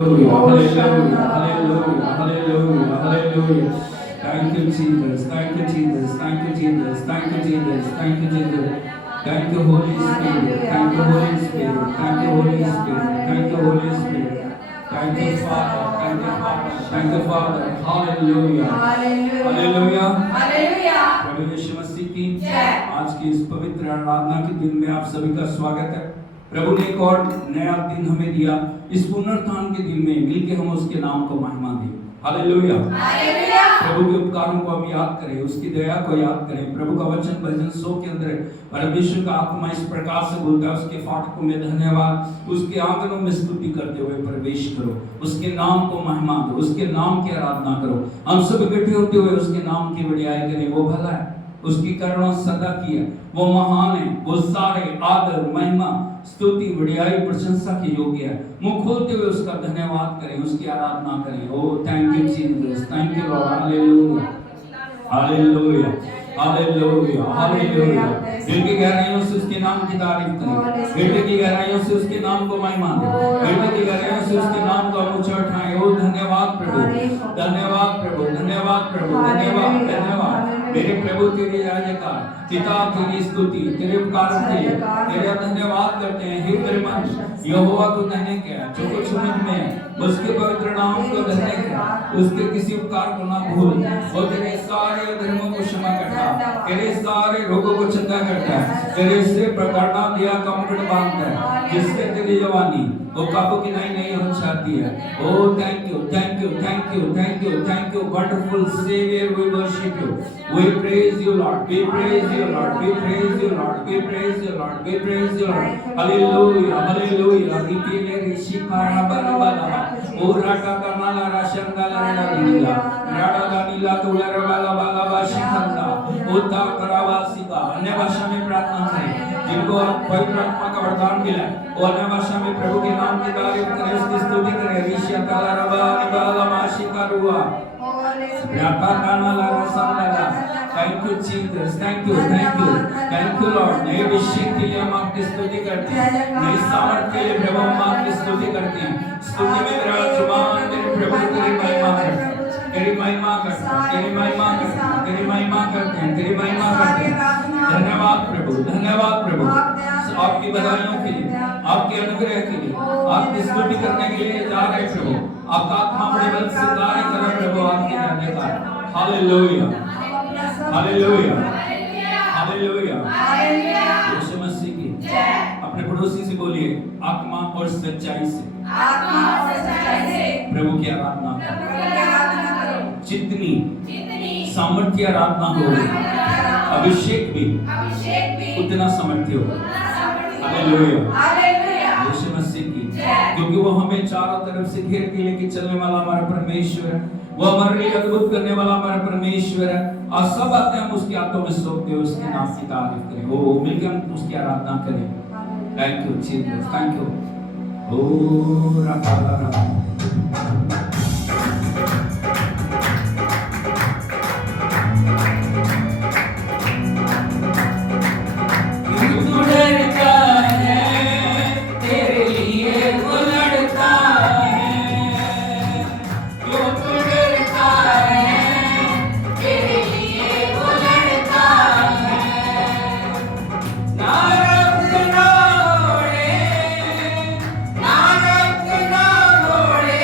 Hallelujah, hallelujah, hallelujah, hallelujah. Thank you, Jesus. Thank you, Jesus. Thank you, Jesus. Thank you, Jesus. Thank you, Jesus. Thank you, Holy Spirit. Thank you, Holy Spirit. Thank you, Holy Spirit. Thank you, Holy Spirit. Thank you, Father. Thank you, Father. Thank you, Father. Hallelujah. Hallelujah. Hallelujah. प्रभु यीशु मसीह की आज की इस पवित्र आराधना के दिन में आप सभी का स्वागत है। प्रभु ने एक और नया दिन हमें दिया। इस पुनरुत्थान के दिन में मिलके हम उसके नाम को महिमा दें। हालेलुया। हालेलुया। प्रभु के उपकारों को हम याद करें, उसकी दया को याद करें। प्रभु का वचन भजन 100 के अंदर परमेश्वर का आत्मा इस प्रकार से बोलता है, उसके फाटकों में धन्यवाद, उसके आंगनों में स्तुति करते हुए प्रवेश करो, उसके नाम को महिमा दो, उसके नाम की आराधना करो। हम सब इकट्ठे होते हुए उसके नाम की बड़ाई करें। वो भला है, उसकी करुणा सदा की है, वो महान है, वो सारे आदर महिमा स्तुति बड़ाई प्रशंसा के योग्य है। मुंह खोलते हुए उसका धन्यवाद करें, उसकी आराधना करें। Oh thank you Jesus, thank you Lord. Hallelujah, hallelujah, hallelujah, hallelujah. दिल की गहराइयों से उसके नाम की तारीफ करें, हृदय की गहराइयों से उसके नाम को महिमा दें, हृदय की गहराइयों से उसके नाम को ऊंचा उठाएं। ओ धन्यवाद प्रभु, धन्यवाद प्रभु, धन्यवाद प्रभु, धन्यवाद, धन्यवाद मेरे प्रभु। तेरे जयकार, पिता तेरी स्तुति, तेरे उपकारों के लिए तेरा धन्यवाद करते हैं। हे मेरे मन, यहोवा तू धन्य क्या, जो कुछ मुझ में है उसके पवित्र नाम को धन्य क्या, उसके किसी उपकार को ना भूल। वो तेरे सारे धर्मों को क्षमा करता, तेरे सारे रोगों को चंगा करता है, तेरे से प्रकटना दिया का मुकुट बांधता है, जिससे तेरी जवानी वो काबू की नहीं हो जाती है। Oh thank you, thank you, thank you, thank you, thank you wonderful saviour. We worship you, we praise you Lord, we praise you Lord, we praise you Lord, we praise you Lord, we praise you Lord. Hallelujah, hallelujah. रिपीले ऋषिकारा बरबला ओ राटा कमाला राशंगाला नीला राडा नीला तुलर वाला वाला वाशिखंदा उद्धार करावासिका। अन्य भाषा में प्रार्थना करें जिनको पवित्र आत्मा का वरदान मिला, वो अन्य भाषा में प्रभु के नाम की तारीफ करें, उसकी स्तुति करें। ऋषिया काला रबा निबाला माशिका रुआ रापा काना लारा संगला। Thank you Jesus, thank you, thank you, thank you Lord. नए अभिषेक के लिए हम आपकी स्तुति करते हैं, नए सामर्थ के लिए प्रभु हम आपकी स्तुति करते हैं। स्तुति में मेरा जुबान मेरे प्रभु तेरी महिमा करता है, तेरी महिमा करता है, तेरी महिमा करता है, तेरी महिमा करते हैं, तेरी महिमा करते हैं। धन्यवाद प्रभु, धन्यवाद प्रभु आपकी बधाइयों के लिए, आपके अनुग्रह के लिए, आपकी स्तुति करने के लिए जा रहे प्रभु। आपका आत्मा बड़े बल से कार्य कर रहा प्रभु आपके रहने का। Hallelujah, hallelujah, hallelujah. Yeshu Masih की अपने पड़ोसी से बोलिए, आत्मा और सच्चाई से, आत्मा और सच्चाई से प्रभु की आराधना करो। जितनी सामर्थ्य आराधना होगी, अभिषेक भी उतना सामर्थ्य होगा। हालेलुया, यीशु मसीह की, क्योंकि वो हमें चारों तरफ से घेर के लेके चलने वाला हमारा परमेश्वर है, वो हमारे लिए अद्भुत करने वाला हमारा परमेश्वर है। और सब बातें हम उसके हाथों में सौंपते हुए उसके नाम की तारीफ करें। वो मिलकर हम उसकी आराधना करें। Thank you Jesus, thank you. ओ राधा राधा नारक ना घोड़े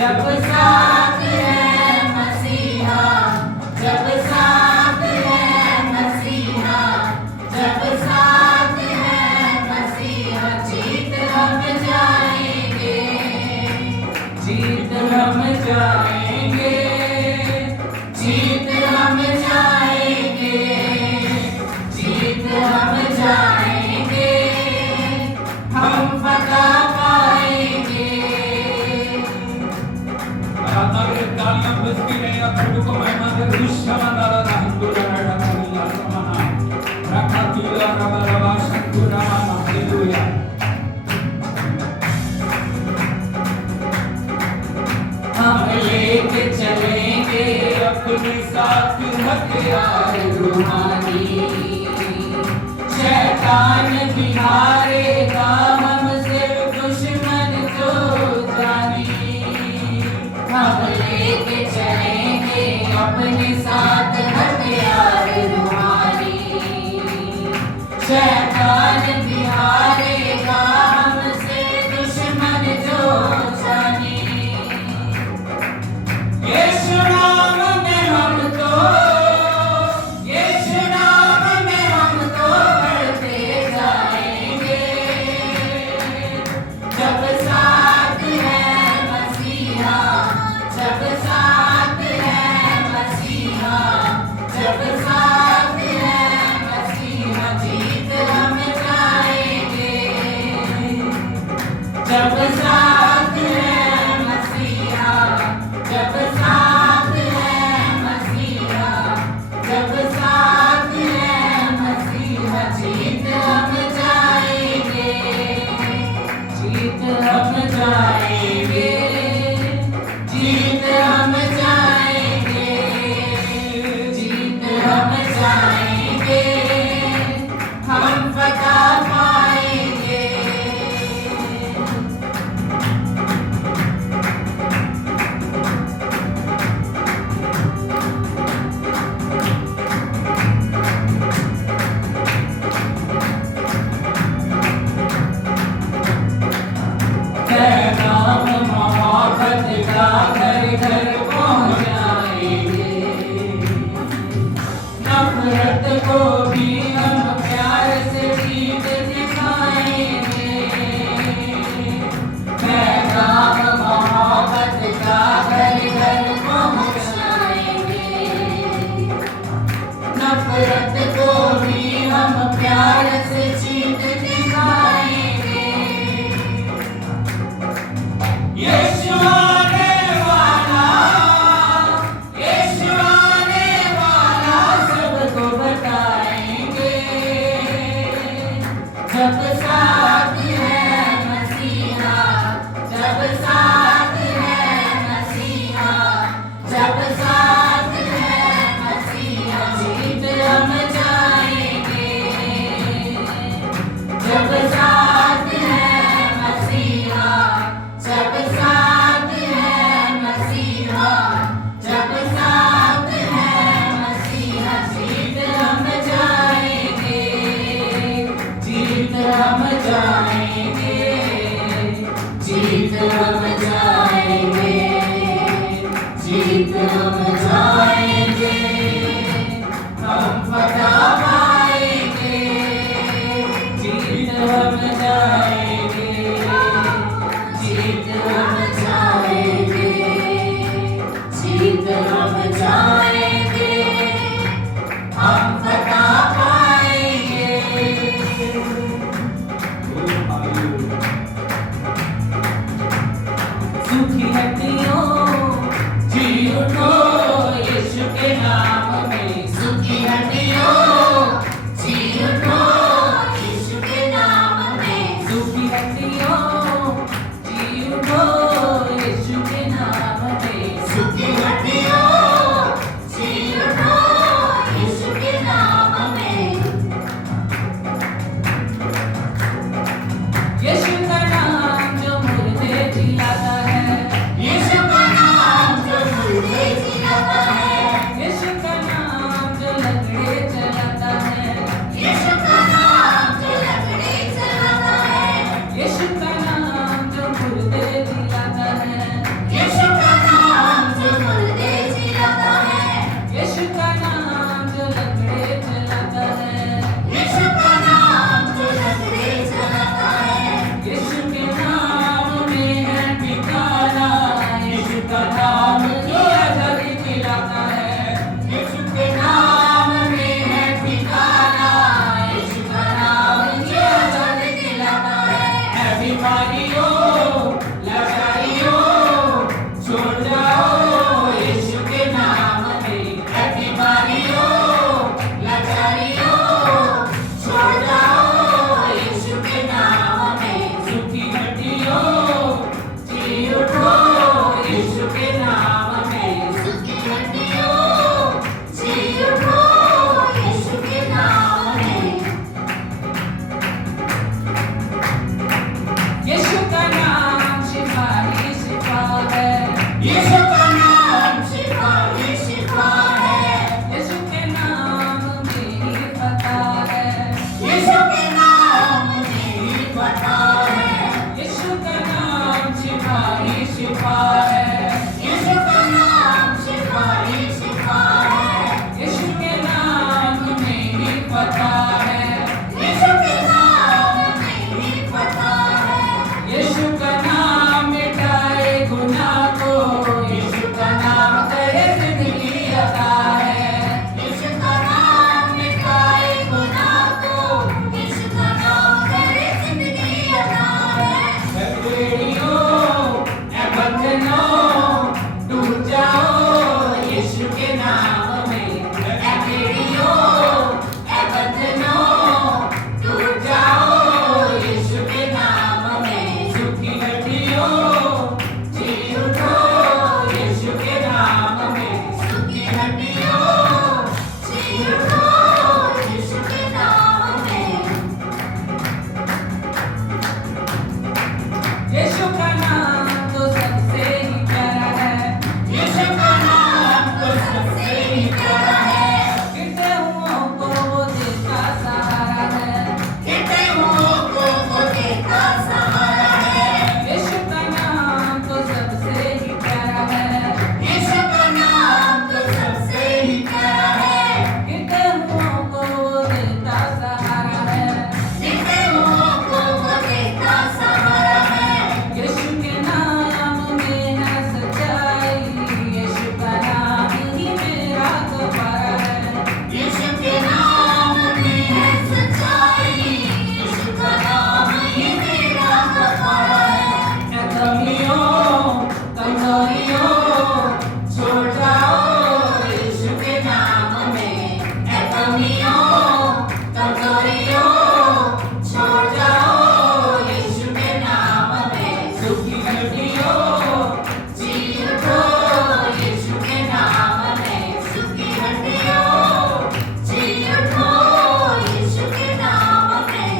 जब साथ है मसीहा, जब साथ है मसीहा, जब साथ है मसीहा, जीत हम जाएंगे, जीत हम जाएंगे, जीत हम जाएंगे, जीत हम जाएंगे, हम फतह पाएंगे। आराधना के तालियां बजती रहे और प्रभु को महिमा दे। रुष्यमाना हिंदुला राधा समाना रखा तिला रबा रबा शंकुरामा हालेलुया। हम लेके चलेंगे अपने साथ हथियार रूहानी, शैतान भी हारेगा हमसे दुश्मन जो जानी। हम लेके चलेंगे अपने साथ हथियार रूहानी, शैतान भी हारेगा हमसे दुश्मन जो जानी। यीशु नाम में हम तो, यीशु नाम में हम तो बढ़ते जाएंगे, जब साथ है मसीहा, जब साथ है मसीहा, जब साथ है मसीहा, जीत हम जाएंगे, जब साथ है मसीहा, जब साथ है मसीहा, जब साथ है मसीहा, जीत हम जाएंगे, जीत हम जाएंगे, जीत हम जाएंगे, जीत हम जाएंगे, हम फतह पाएंगे। पैगाम मोहब्बत का घर घर पहुँच जाएंगे, नफरत को भी हम प्यार से जीत दिखाएंगे। पैगाम मोहब्बत का घर घर पहुँच जाएंगे, नफरत को भी हम प्यार से जीत दिखाएंगे। यीशु आने वाला, यीशु आने वाला सबको बताएंगे, जब साथ है मसीहा, जब साथ है मसीहा, जब साथ है मसीहा, जीत हम जाएंगे, जब साथ है मसीहा, जब साथ है मसीहा, जब साथ है मसीहा, जीत हम जाएंगे, जीत हम जाएंगे, जीत हम जाएंगे, जीत हम जाएंगे, हम फतह पाएंगे, जीत हम जाएंगे, जीत हम जाएंगे, जीत हम जाएंगे, हम फतह पाएंगे। सूखी हड्डियों जी उठो यीशु के नाम में, सूखी हड्डियों जी उठो यीशु के नाम में, सूखी हड्डियों जी उठो यीशु के नाम में, सूखी हड्डियों जी उठो यीशु के नाम में। यीशु का नाम जो मुर्दे जिलाता है, यीशु का नाम जो मुर्दे जिलाता है, यीशु का नाम जो लंगड़े चलाता शिफा ही शिफा है। यीशु का नाम शिफा ही शिफा है। यीशु के नाम में ही पता है। यीशु के नाम में ही पता है। यीशु का नाम मिटाए गुनाह को। यीशु का नाम करे जिंदगी अता है। यीशु का नाम मिटाए गुनाह को। यीशु का नाम करे जिंदगी अता है। ऐ बेड़ियों, ऐ बंधनों, टूट जाओ यीशु के नाम में। ऐ बेड़ियों, ऐ बंधनों, टूट जाओ यीशु के नाम में। सूखी हड्डियों, जी उठो यीशु के नाम में। सूखी हड्डियों, जी उठो यीशु के नाम में। यीशु का नाम तो सबसे ही प्यारा है। यीशु का नाम तो सबसे ही प्यारा है। गिरते हुओं को वो देता सहारा है। गिरते हुओं को वो देता सहारा है। यीशु का नाम तो सबसे ही प्यारा है। यीशु का नाम तो सबसे ही प्यारा है। गिरते हुओं को वो देता सहारा है। गिरते हुओं को वो देता सहारा है। यीशु के नाम में है सच्चाई। यीशु का नाम ही मेरा गवारा है। यीशु के नाम में है सच्चाई। यीशु का नाम ही मेरा गवारा है। ऐ कमियों, कमजोरियों, छोड़ जाओ यीशु के नाम में। ऐ कमियों, कमजोरियों, छोड़ जाओ यीशु के नाम में। सूखी हड्डियों, जी उठो यीशु के नाम में। सूखी हड्डियों, जी उठो यीशु के नाम में।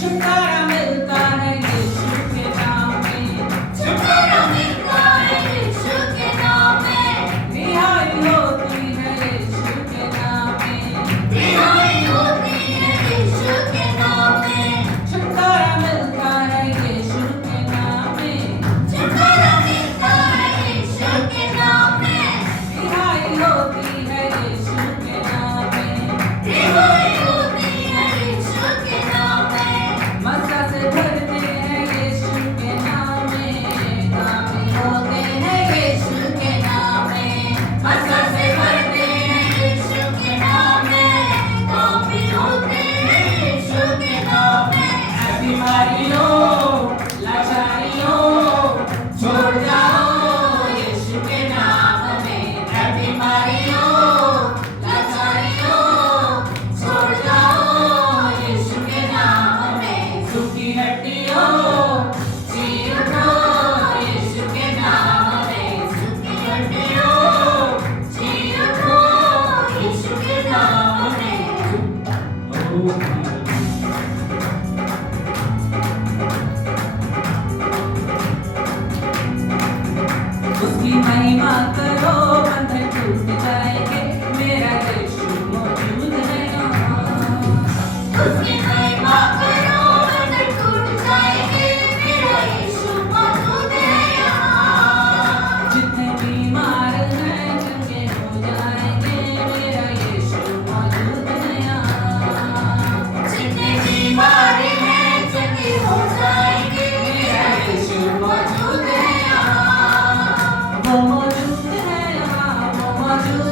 छुटकारा मिलता है यीशु के नाम में। छुटकारा मिलता है यीशु के नाम में। रिहाई होती है यीशु के नाम में। रिहाई होती है यीशु के नाम में। छुटकारा मिलता है यीशु के नाम में। छुटकारा मिलता है यीशु के नाम में। रिहाई होती है यीशु के नाम में। रिहाई होती है यीशु के नाम में। मसा से भरते हैं यीशु के नाम में। कामी होते हैं यीशु के नाम में। मसा से भरते हैं यीशु के नाम में। कामी होते हैं यीशु के नाम में। ऐ बीमारियों, लाचारियों, छोड़ जाओ यीशु के नाम में। ऐ बीमारियों, लाचारियों, छोड़ जाओ यीशु के नाम में। सूखी हड्डियों, जी उठो यीशु के नाम में। सूखी हड्डियों, जी उठो यीशु के नाम में। उसकी महिमा करो, बंधन टूट जाएंगे। मेरा यीशु मौजूद है यहाँ। उसकी महिमा करो, बंधन टूट जाएंगे। मेरा यीशु मौजूद है यहाँ। जितने बीमार हैं चंगे हो जाएंगे। मेरा यीशु मौजूद है यहाँ। जितने बीमार हैं चंगे हो जाएंगे। मेरा यीशु मौजूद है यहाँ। वो मौजूद है यहाँ। वो मौजूद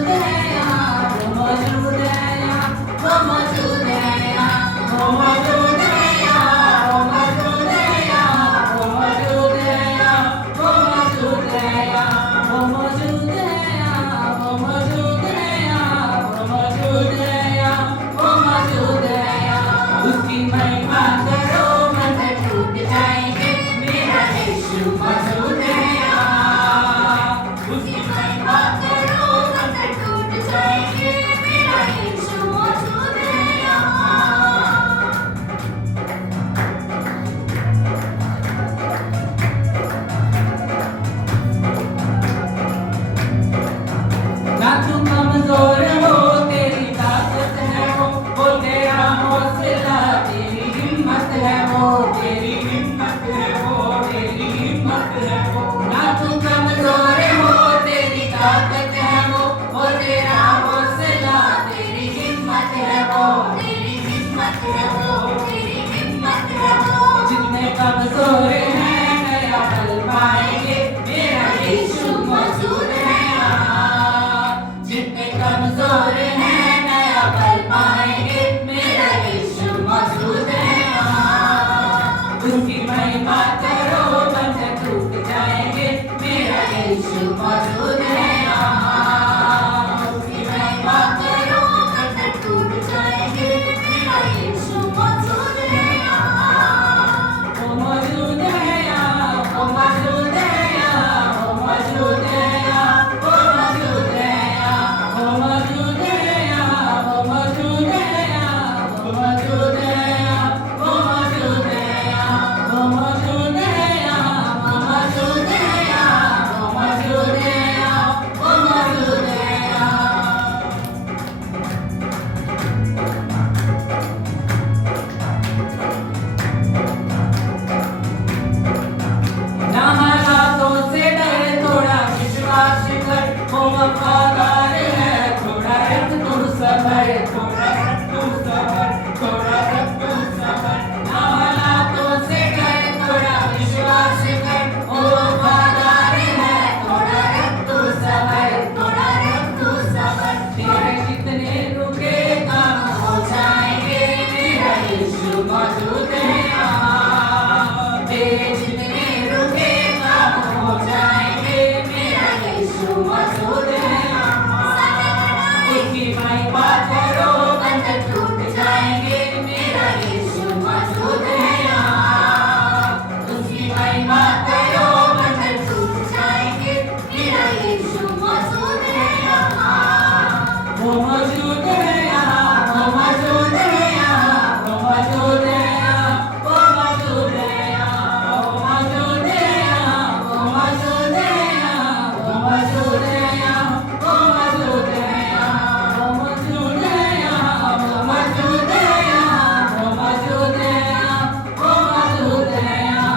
वो, तेरी हिम्मत है वो, तेरी हिम्मत है वो, ना तू कमजोर हो, तेरी ताकत है वो तेरा हौसला, तेरी हिम्मत है वो, तेरी हिम्मत है वो, तेरी हिम्मत है वो। जितने कमजोर हैं नया बल पाएंगे, मेरा यीशु मौजूद है यहाँ। जितने कमजोर हैं नया बल पाएंगे, मेरा यीशु मौजूद है यहाँ। उसकी महिमा करो बंधन टूट जाएंगे, मेरा यीशु मौजूद है यहाँ। उसकी महिमा करो बंधन टूट जाएंगे, मेरा यीशु मौजूद है यहाँ। वो मौजूद है यहाँ, वो मौजूद है यहाँ, वो मौजूद है यहाँ, वो मौजूद है यहाँ, वो मौजूद है यहाँ, वो मौजूद है यहाँ, वो मौजूद है यहाँ, वो मौजूद है यहाँ, वो मौजूद है यहाँ, वो मौजूद है यहाँ, वो मौजूद है यहाँ, वो मौजूद है यहाँ। ना हालातों से डर, थोड़ा विश्वास कर, वो वफादार है, थोड़ा रख तू सबर, थोड़ा रख तू सबर, थोड़ा रख तू सबर। ना हालातों से डर, थोड़ा विश्वास कर, वो वफादार है, थोड़ा रख तू सबर, थोड़ा रख तू सबर। तेरे जितने रुके काम हो जाएंगे, मेरा यीशु मौजूद है यहाँ। तेरे जितने रुके काम हो जाएंगे, मेरा यीशु मौजूद है यहाँ। उसकी महिमा करो बंधन टूट जाएंगे, मेरा यीशु मौजूद है यहाँ। उसकी महिमा करो बंधन टूट जाएंगे, मेरा यीशु मौजूद है यहाँ। वो मौजूद है यहाँ, वो मौजूद है यहाँ, वो मौजूद है यहाँ, वो मौजूद है यहाँ, वो मौजूद है यहाँ, वो मौजूद है यहाँ, वो मौजूद है यहाँ, वो मौजूद है यहाँ, वो मौजूद है यहाँ, वो मौजूद है यहाँ, वो मौजूद है यहाँ, वो मौजूद है यहाँ।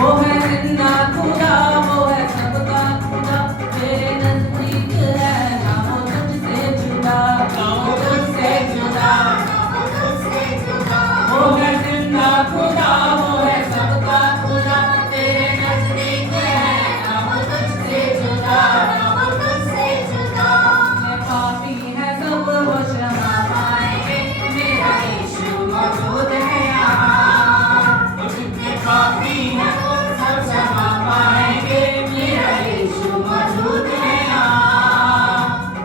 वो है जिंदा खुदा, वो है सबका खुदा, तेरे नजदीक है, ना वो तुझसे जुदा, ना वो तुझसे जुदा, ना वो तुझसे जुदा। वो है जिंदा खुदा, वो है सबका खुदा, तेरे नजदीक है, ना वो तुझसे जुदा, ना वो तुझसे जुदा। मैं पापी है सब वो क्षमा पाएंगे, मेरा यीशु मौजूद है यहाँ। वो जितने पापी हैं सब क्षमा पाएंगे, मेरा यीशु मौजूद है यहाँ।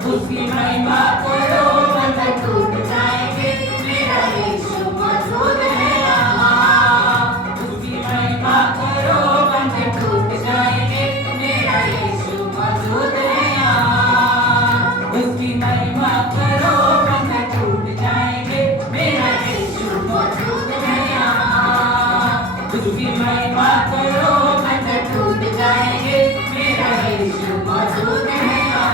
उसकी महिमा करो बंधन टूट जाएंगे, मेरा यीशु मौजूद है यहाँ। उसकी महिमा करो बंधन टूट जाएंगे, मेरा यीशु मौजूद है यहाँ। उसकी महिमा करो बंधन टूट जाएंगे, मेरा यीशु मौजूद है यहाँ। उसकी महिमा करो बंधन टूट जाएंगे, मेरा यीशु मौजूद है यहाँ।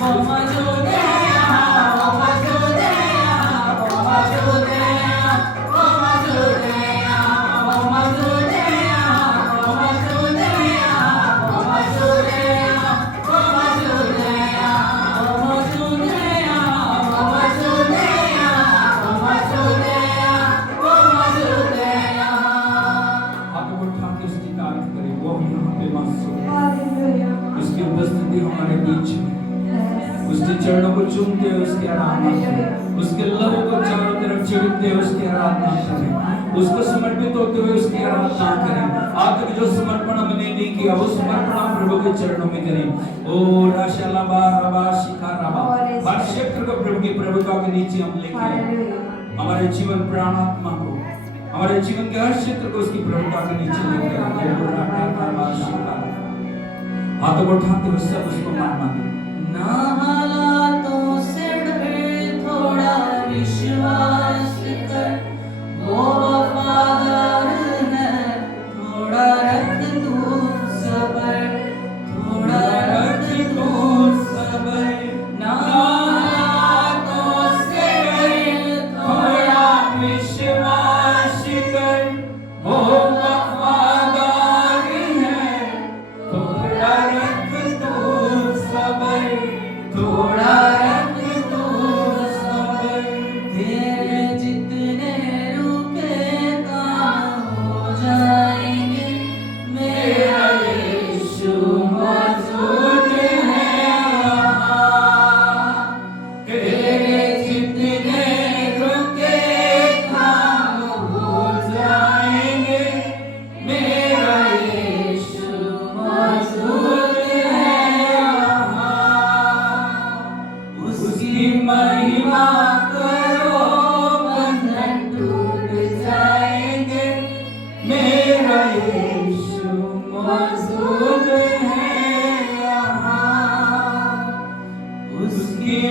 वो मौजूद है यहाँ, वो मौजूद है यहाँ, वो मौजूद है यहाँ, वो मौजूद है यहाँ, वो मौजूद है यहाँ, वो मौजूद है यहाँ, वो मौजूद है यहाँ, वो मौजूद है यहाँ, वो मौजूद है यहाँ, वो मौजूद है यहाँ, वो मौजूद है यहाँ, वो मौजूद है यहाँ। हाथों को उठा के उसकी तारीफ करें, वो हम यहाँ पे मौजूद है। हालेलुया। उसकी उपस्थिति हमारे बीच में, उसके चरणों को चूमते हुए उसकी आराधना करें, उसके लहू को चारों तरफ छिड़कते हुए उसकी आराधना करें, उसको समर्पित होते हुए उसकी आराधना करें। आज तक जो समर्पण हमने नहीं किया, वो समर्पण हम प्रभु के चरणों में करें। ओ राशालाबा रबा शिखाराबा, हर क्षेत्र को प्रभु की प्रभुता के नीचे हम लेके आए। हमारे जीवन प्राण आत्मा को, हमारे जीवन के हर क्षेत्र को उसकी प्रभुता के नीचे लेके आए। ओ राशालाबा शिखाराबा, हाथों को उठाते हुए सब उसको मानना है। ना हालातों से डरे, थोड़ा विश्वास कर, वो वफादार है, थोड़ा रख तू सबर, थोड़ा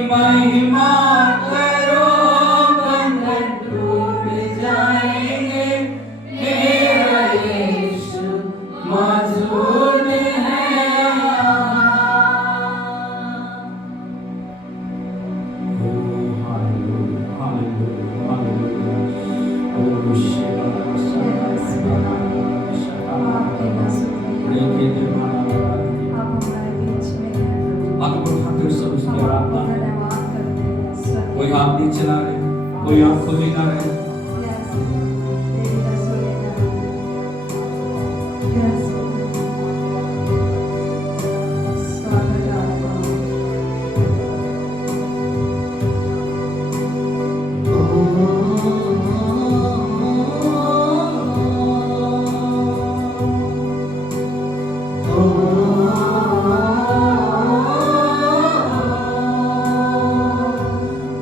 महिमा करो, बंधन टूट जाएंगे। मेरा यीशु मौजूद है यहाँ। कोई हाथ नहीं चला रहे, कोई आंख खोले ना रहे।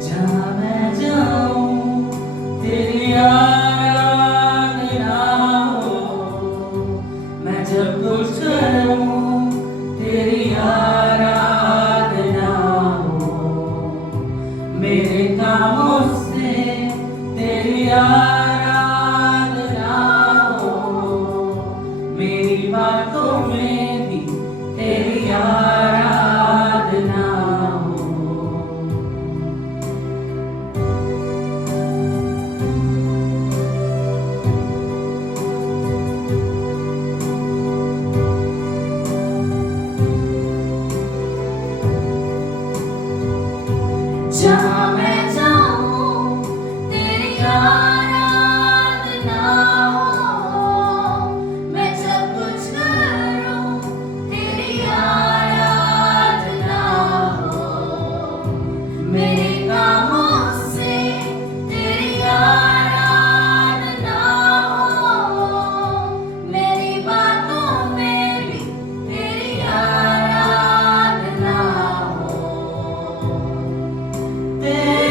जहाँ मैं जाऊँ तेरी आराधना हो, मैं जब कुछ करूँ तेरी आराधना हो, मेरे कामों से तेरी आराधना हो, मेरी बातों में भी तेरी आराधना हो। जहाँ मैं जाऊँ तेरी आराधना हो, मैं जब कुछ करूँ तेरी आराधना हो, मेरे कामों से तेरी आराधना हो, मेरी बातों में भी तेरी आराधना हो। तेरी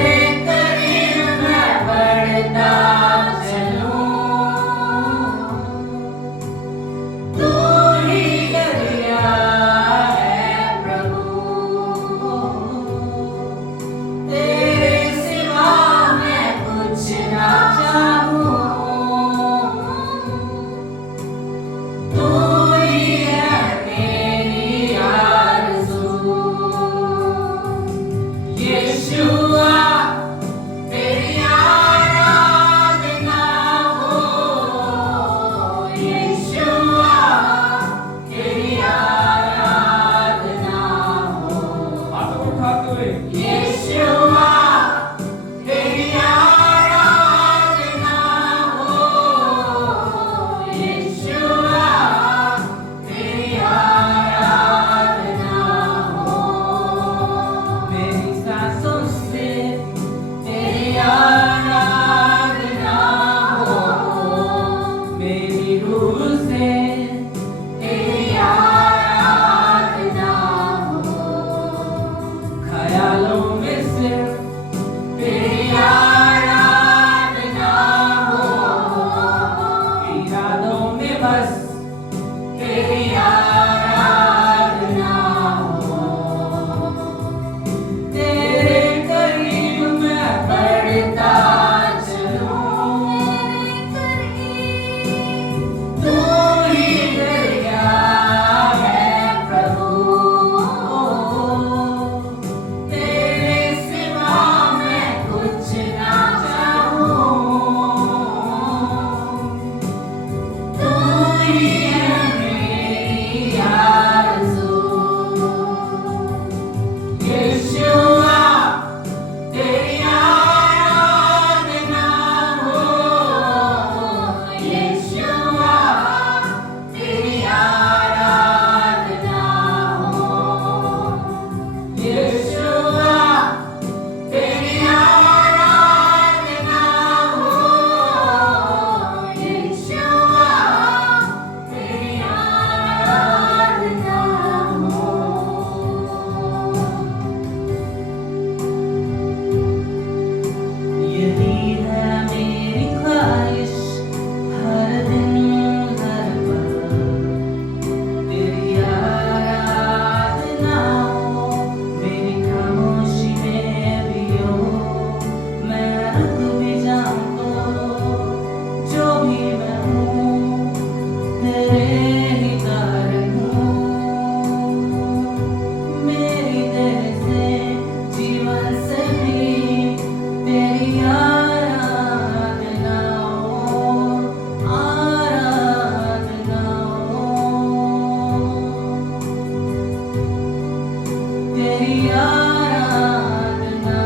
तेरी आराधना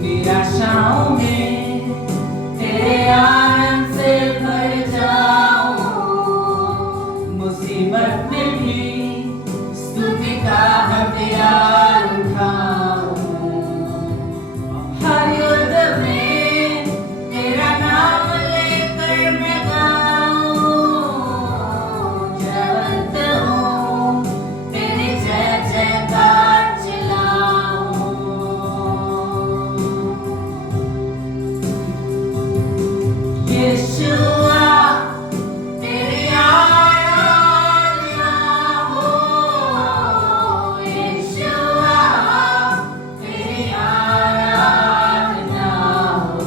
निराशाओं में तेरे आनंद से भर जाऊं, मुसीबत में भी स्तुति का हथियार उठाऊं, हर युद्ध में तेरा नाम लेकर मैं गाऊं, जयवंत हूँ तेरी जय जयकार चिल्लाऊं। यीशुआ तेरी आराधना हो, यीशुआ तेरी आराधना हो,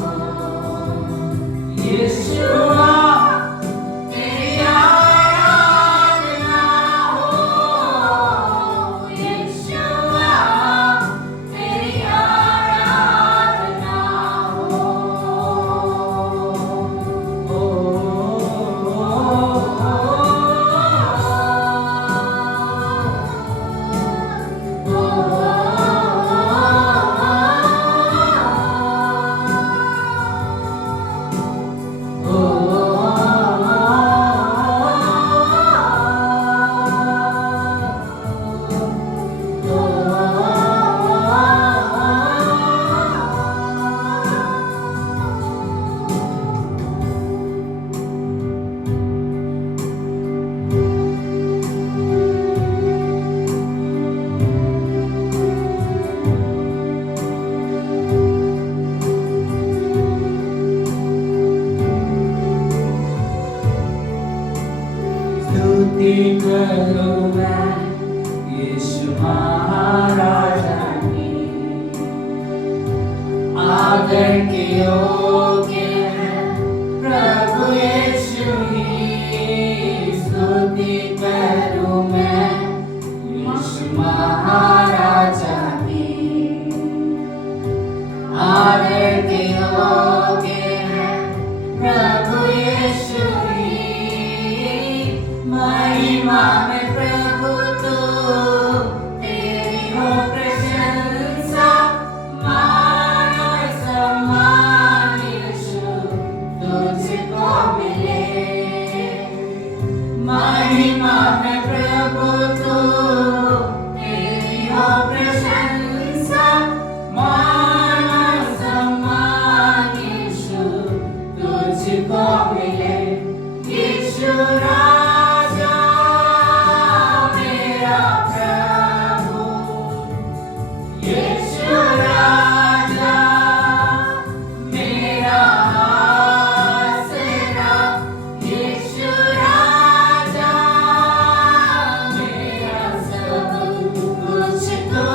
यीशुआ तेरी आराधना हो, यीशुआ तेरी आराधना स्तुति करूं मैं यीशु महाराजा की, आदर के योग्य है प्रभु यीशु ही। स्तुति करूं मैं यीशु महाराजा की, आदर के योग्य है प्रभु यीशु ही। महिमा में प्रभु तू, तेरी हो प्रशंसा, मान और सम्मान यीशु तुझको मिले। महिमा में प्रभु तू, तेरी हो प्रशंसा, मान और सम्मान यीशु तुझको मिले। यीशु राजा मेरा प्रभु, यीशु राजा मेरा आसरा, यीशु राजा मेरा सब कुछ तो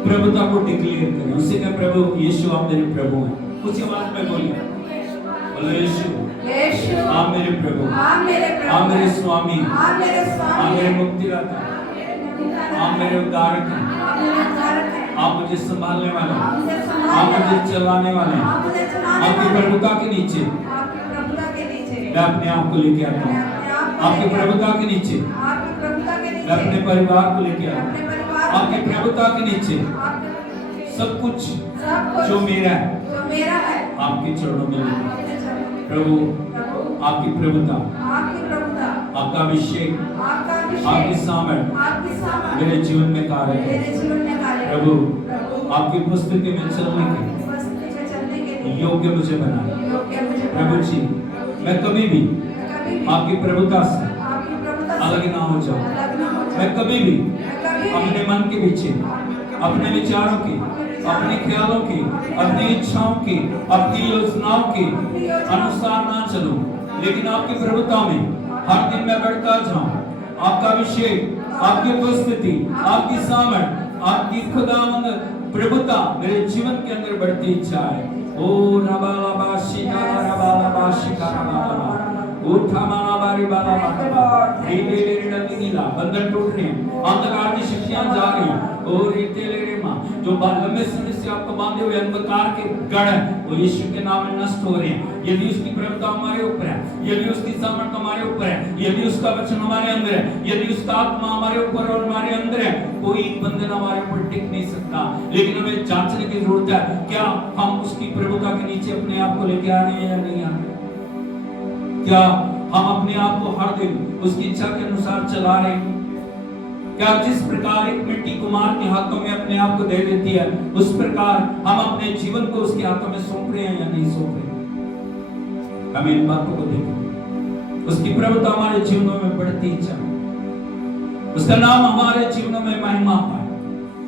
प्रभुता को डिक्लेयर करें। उसी का प्रभु यीशु आप मेरे प्रभु हैं। कुछ आवाज में बोलिए, बोलो यीशु यीशु आप मेरे प्रभु, आप मेरे प्रभु, आप मेरे स्वामी, आप मेरे स्वामी, आप मेरे मुक्तिदाता, आप मेरे उद्धारक हैं, आप मेरे उद्धारक हैं, आप मुझे संभालने वाले हैं, आप मुझे आप संभालने मुझे वाले, चलाने वाले हैं। आप मुझे चलाने आपकी वाले, प्रभुता के नीचे आपकी प्रभुता के नीचे मैं अपने आप को लेके आता हूँ। आपकी प्रभुता के नीचे आपकी प्रभुता के नीचे मैं अपने परिवार को लेके आता अपने हूँ। परिवार, आपकी प्रभुता के नीचे आपके सब कुछ सब कुछ जो मेरा है जो मेरा है आपके चरणों में लेके आता हूँ। आपके चरणों में। प्रभु प्रभु आपकी प्रभुता, आपकी प्रभुता, आपका अभिषेक, आपका आपकी अभिषेक, सामर्थ आपकी सामर्थ मेरे जीवन में कार्य करे। मेरे जीवन में कार्य करे। प्रभु प्रभु आपकी उपस्थिति में चलने के उपस्थिति में चलने के लिए योग्य मुझे बनाए। योग्य मुझे प्रभु बनाए। जी मैं कभी भी कभी भी आपकी प्रभुता से आपकी प्रभुता से अलग ना हो जाऊं। अलग ना हो जाऊं। मैं कभी भी मैं कभी भी अपने मन के पीछे, अपने विचारों की, अपने ख्यालों की, अपनी इच्छाओं की, अपनी योजनाओं के अनुसार ना चलूं, लेकिन आपकी प्रभुता में हर दिन मैं बढ़ता जाऊं। आपका अभिषेक, आपकी उपस्थिति, आपकी सामर्थ, आपकी खुदावंद प्रभुता मेरे जीवन के अंदर बढ़ती जाए। ओ रबाला शिका रबाला शिका रबाला उठा माना बारी बाला बाला रीले रे डंगीला बंधन टूट रहे हैं, अंधकार की शक्तियां जा रही हैं। और रीते ले मां जो लंबे समय से आपको बांधे हुए अंधकार के गढ़ वो यीशु के नाम में नष्ट हो रहे हैं। यदि उसकी प्रभुता हमारे ऊपर है, यदि उसकी सामर्थ हमारे ऊपर है, यदि उसका वचन हमारे अंदर है, यदि उसका आत्मा हमारे ऊपर और हमारे अंदर है, कोई बंधन हमारे ऊपर टिक नहीं सकता। लेकिन हमें जांचने की जरूरत है, क्या हम उसकी प्रभुता के नीचे अपने आप को लेके आ रहे हैं या नहीं आ रहे? क्या हम अपने आप को हर दिन उसकी इच्छा के अनुसार चला रहे हैं? क्या जिस प्रकार एक मिट्टी कुम्हार के हाथों में अपने आप को दे देती है, उस प्रकार हम अपने जीवन को उसके हाथों में सौंप रहे हैं या नहीं सौंप रहे? हमें इन बातों को देखें। उसकी प्रभुता हमारे जीवनों में बढ़ती जाए, उसका नाम हमारे जीवनों में महिमा पाए,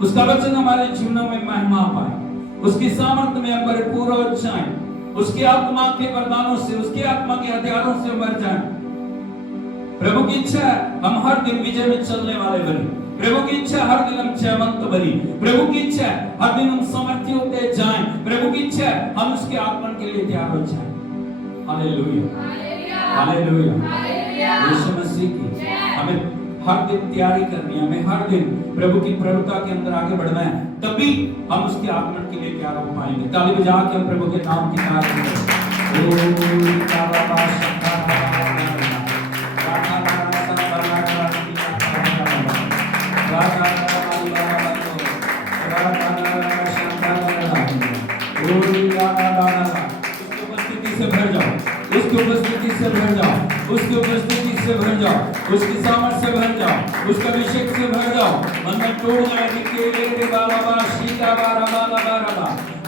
उसका वचन हमारे जीवनों में महिमा पाए, उसकी सामर्थ्य में हम भरपूर हो जाएं, उसकी आत्मा के वरदानों से, उसकी आत्मा के हथियारों से मर जाएं। प्रभु की इच्छा है हम हर दिन विजय में चलने वाले बने। प्रभु की इच्छा हर दिन हम जयवंत बने। प्रभु की इच्छा है हर दिन हम समर्थी होते जाएं। प्रभु की इच्छा है हम उसके आगमन के लिए तैयार हो जाएं। हालेलुया, हालेलुया, यीशु मसीह की हमें हर दिन तैयारी करनी है। हमें हर दिन प्रभु की प्रभुता के अंदर आगे बढ़ना है, तभी हम उसके आगमन के लिए तैयार हो पाएंगे। ताली बजा के हम प्रभु के नाम की तारीफ करें। उसकी उपस्थिति से भर जाओ, उसकी उपस्थिति से भर जाओ, उसकी उपस्थिति से भर जाओ, उसकी सामर्थ से भर जाओ, उसका अभिषेक से भर जाओ। मन में टूट जाए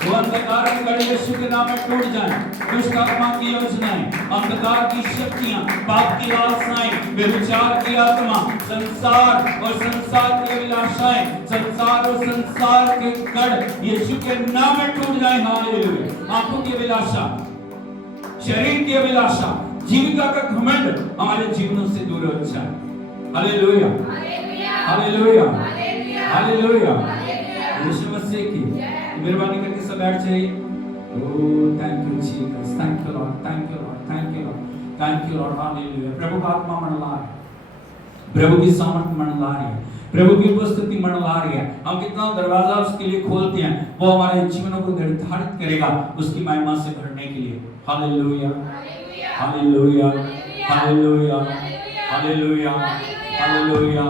वो अंधकार की गड़ी यीशु के नाम में टूट जाए। दुष्ट आत्मा की योजनाएं, अंधकार की शक्तियां, पाप की लालसाएं, व्यभिचार की आत्मा, संसार और संसार की अभिलाषाएं, संसार और संसार के गढ़ यीशु के नाम में टूट जाए। हालेलुया। आंखों की अभिलाषा, शरीर की अभिलाषा, जीविका का घमंड हमारे जीवनों से दूर हो जाए। Hallelujah, hallelujah, hallelujah. Yeshu Masih की मेहरबानी करके सब बैठ जाइए। Oh thank you Jesus, thank you Lord, thank you Lord, thank you Lord, thank you Lord. Hallelujah. प्रभु का आत्मा मंडला है, प्रभु की सामर्थ मंडला रही है, प्रभु की उपस्थिति मंडला रही है। हम कितना दरवाजा उसके लिए खोलते हैं, वो हमारे जीवनों को निर्धारित करेगा उसकी महिमा से भरने के लिए। Hallelujah, hallelujah, hallelujah, hallelujah, hallelujah,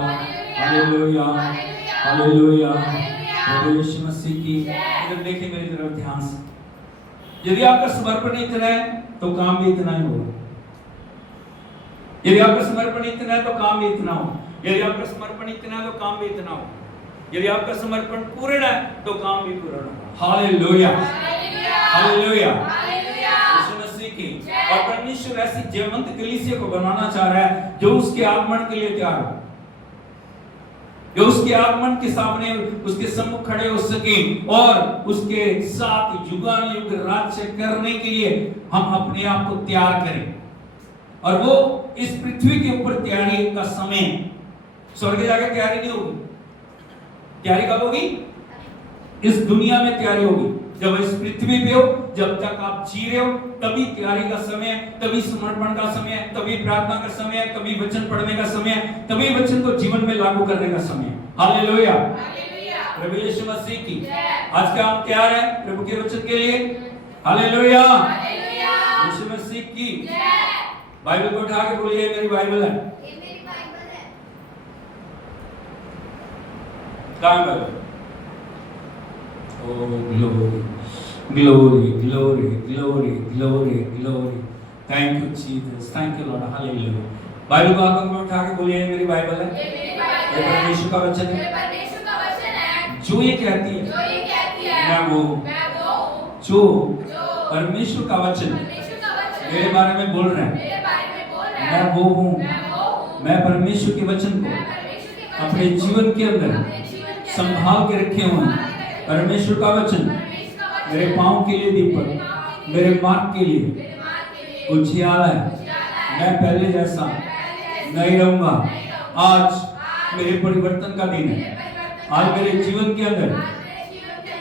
hallelujah, hallelujah. प्रभु यीशु मसीह की इधर देखिए मेरी तरफ ध्यान से। यदि आपका समर्पण इतना है तो काम भी इतना ही होगा। यदि आपका समर्पण इतना है तो काम भी इतना हो। यदि आपका समर्पण इतना है तो काम भी इतना हो। यदि आपका समर्पण पूर्ण है तो काम भी पूर्ण होगा। हालेलुया, हालेलुया, यीशु मसीह की। और परमेश्वर ऐसी जयवंत कलीसिया को बनाना चाह रहा है जो उसके आगमन के लिए तैयार हो, जो उसके आगमन के सामने उसके सम्मुख खड़े हो सके और उसके साथ युगानुयुग राज्य करने के लिए हम अपने आप को तैयार करें। और वो इस पृथ्वी के ऊपर तैयारी का समय, स्वर्ग जाकर तैयारी नहीं होगी। तैयारी कब होगी? इस दुनिया में तैयारी होगी। जब इस पृथ्वी पे हो, जब तक आप जी रहे हो, तभी तैयारी का समय है, तभी समर्पण का समय है, तभी प्रार्थना का समय है, तभी वचन पढ़ने का समय है, तभी वचन को जीवन में लागू करने का समय है। हालेलुया, प्रभु यीशु मसीह की। आज का हम तैयार हैं प्रभु के वचन के लिए। हालेलुया, यीशु मसीह की। बाइबल को उठा के बोलिए, मेरी बाइबल है। कहाँ Bible? Oh, glory, glory, glory, glory, glory, glory. Thank you, Jesus. Thank you, Lord. Hallelujah. Bible को आंखों में उठा के बोलिए, मेरी बाइबल है। ये परमेश्वर का वचन है। जो ये कहती है, मैं वो हूँ। जो परमेश्वर का वचन मेरे बारे में बोल रहे हैं, मैं वो हूँ। मैं परमेश्वर के वचन को अपने जीवन के अंदर संभाल के रखे हुए हैं। परमेश्वर का वचन मेरे पांव के लिए दीपक, मेरे मार्ग के लिए उजियाला है। मैं पहले जैसा नहीं रहूंगा। आज मेरे परिवर्तन का दिन है। आज मेरे जीवन के अंदर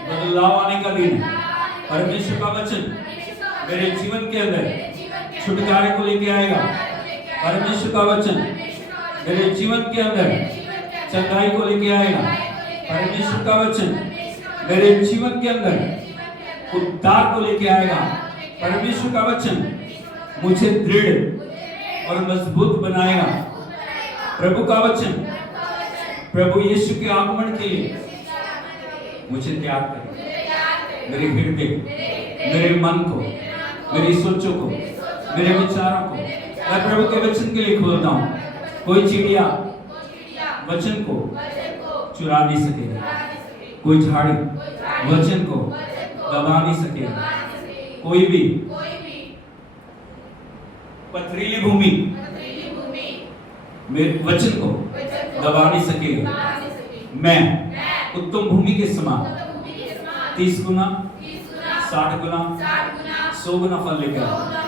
बदलाव आने का दिन है। परमेश्वर का वचन मेरे जीवन के अंदर छुटकारे को लेके आएगा। परमेश्वर का वचन मेरे जीवन के अंदर चंगाई को लेके आएगा। परमेश्वर का वचन मेरे जीवन के अंदर उद्धार को लेके आएगा। परमेश्वर का वचन मुझे दृढ़ और मजबूत बनाएगा। प्रभु का वचन प्रभु यीशु के आगमन के लिए मुझे तैयार करे। मेरे हृदय, मेरे मन को, मेरी सोचों को, मेरे विचारों को मैं प्रभु के वचन के लिए खोलता हूँ। कोई चिड़िया वचन को चुरा नहीं सकेगा। कोई झाड़ी वचन को दबा नहीं सकेगा। कोई भी पथरीली भूमि मेरे वचन को दबा नहीं सकेगा। मैं उत्तम भूमि के समान 30 गुना, 60 गुना, 100 गुना फल लेकर आऊंगा।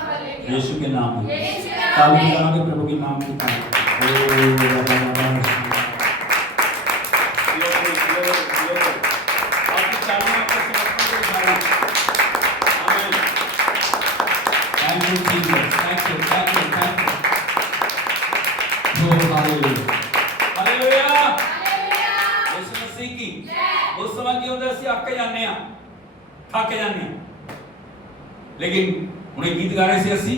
यीशु के नाम में ताली बजाओगे प्रभु के नाम में। लेकिन उन्हें गीत गा रहे थे असी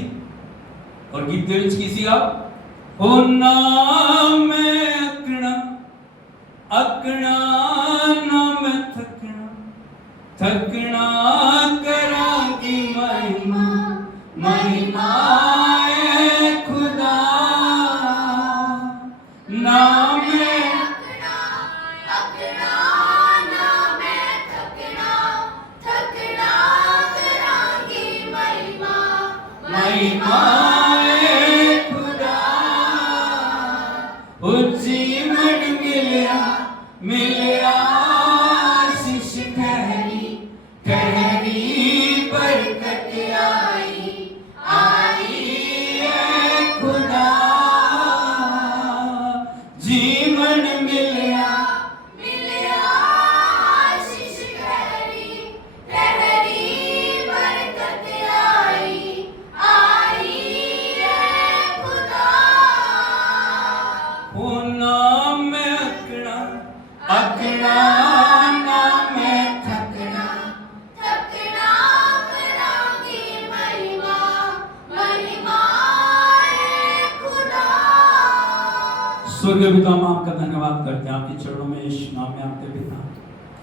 और गीत दे विच की सी आप ओ नाम अकना अकना नाम थकना थकना करांगी महिमा महिमा खुदा नाम स्वर्गीय पिता, हम आपका धन्यवाद करते हैं आपके चरणों में, यीशु नाम में आपके पिता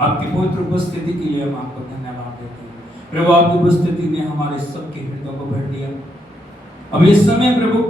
आपकी पवित्र उपस्थिति के लिए हम आपको धन्यवाद देते हैं। प्रभु आपकी उपस्थिति ने हमारे सबके हृदयों को भर दिया। अब इस समय प्रभु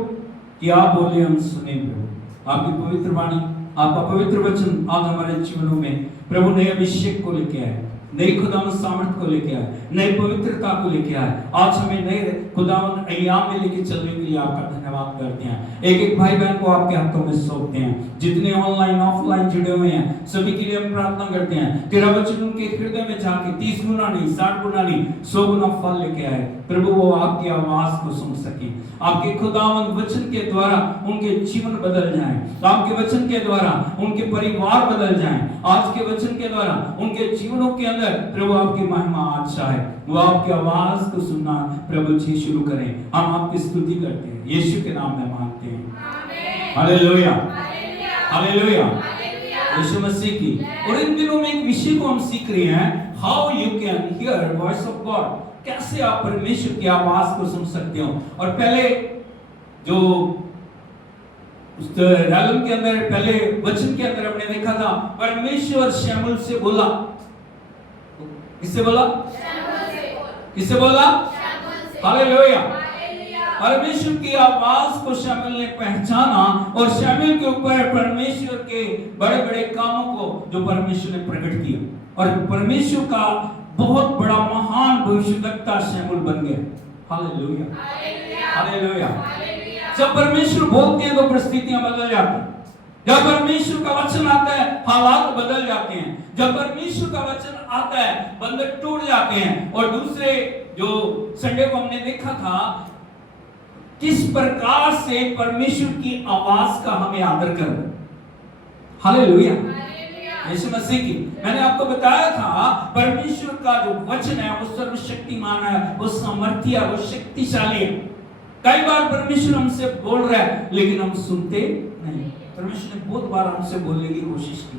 कि आप बोले हम सुने। प्रभु आपकी पवित्र वाणी, आपका पवित्र वचन आज हमारे जीवनों में प्रभु नए अभिषेक को लेके आए, नई खुदावन सामर्थ को लेके आए, नई पवित्रता को लेके आए। आज हमें नए खुदावन अय्याम में लेके चलने के लिए आपका धन्यवाद करते हैं। एक एक भाई बहन को आपके हाथों में सौंपते हैं, जितने ऑनलाइन ऑफलाइन जुड़े हुए हैं सभी के लिए हम प्रार्थना करते हैं। तेरा वचन उनके हृदय में जाके 30 गुना नहीं, 60 गुना नहीं, 100 गुना फल लेके आए। प्रभु वो आपकी आवाज को सुन सके, आपके खुदावंद वचन के द्वारा उनके जीवन बदल जाएं, आपके वचन के द्वारा उनके परिवार बदल जाएं, आज के वचन के द्वारा उनके जीवनों के अंदर प्रभु आपकी महिमा आज चाहे, वो आपकी आवाज को सुनना प्रभु जी शुरू करें। हम आपकी स्तुति करते हैं, यीशु के नाम में मांगते हैं, हालेलुया हालेलुया यीशु मसीह की। और इन दिनों में एक विषय को हम सीख रहे हैं, how you can hear voice of God, कैसे आप परमेश्वर की आवाज को सुन सकते हो। और पहले जो उस रैलम के अंदर, पहले वचन के अंदर हमने देखा था परमेश्वर शमूएल से बोला, किससे बोला? किससे बोला? हालेलुया। परमेश्वर की आवाज को शमूएल ने पहचाना और शमूएल के ऊपर परमेश्वर के बड़े बड़े कामों को जो परमेश्वर ने प्रकट किया, और परमेश्वर का बहुत बड़ा महान भविष्यवक्ता शमूएल बन गया। Hallelujah hallelujah. जब परमेश्वर बोलते हैं तो परिस्थितियां बदल जाती हैं, जब परमेश्वर का वचन आता है हालात बदल जाते हैं, जब परमेश्वर का वचन आता है बंधन टूट जाते हैं। और दूसरे जो संडे को हमने देखा था किस प्रकार से परमेश्वर की आवाज का हमें आदर करना। हालेलुया यीशु मसीह की। मैंने आपको बताया था परमेश्वर का जो वचन है वो सर्वशक्तिमान है, वो सामर्थ्य है, वो शक्तिशाली है। कई बार परमेश्वर हमसे बोल रहा है लेकिन हम सुनते नहीं। परमेश्वर ने बहुत बार हमसे बोलने की कोशिश की,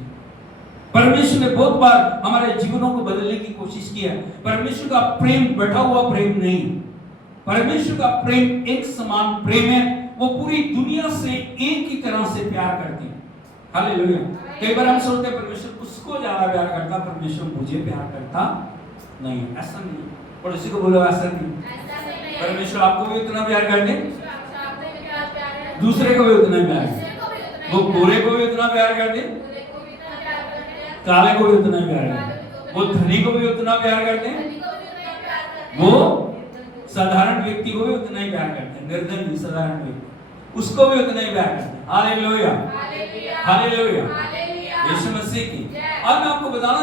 परमेश्वर ने बहुत बार हमारे जीवनों को बदलने की कोशिश की है। परमेश्वर का प्रेम बैठा हुआ प्रेम नहीं, परमेश्वर का प्रेम एक समान प्रेम है, वो पूरी दुनिया से एक ही तरह से प्यार करते हैं। हालेलुया। कई बार हम सोचते हैं परमेश्वर उसको ज्यादा प्यार करता, परमेश्वर मुझे प्यार करता नहीं, ऐसा नहीं। पड़ोसी को बोलो ऐसा नहीं, परमेश्वर आपको भी उतना प्यार करते, दूसरे को भी उतना ही प्यार, वो गोरे को भी उतना प्यार करते, काले को भी उतना ही प्यार करते, वो धनी को भी उतना प्यार करते, वो साधारण व्यक्ति को भी उतना ही प्यार करते हैं, निर्धन भी साधारण व्यक्ति उसको भी उतना ही प्यार करते हैं। हालेलुया हालेलुया यीशु मसीह की। अब मैं आपको बताना,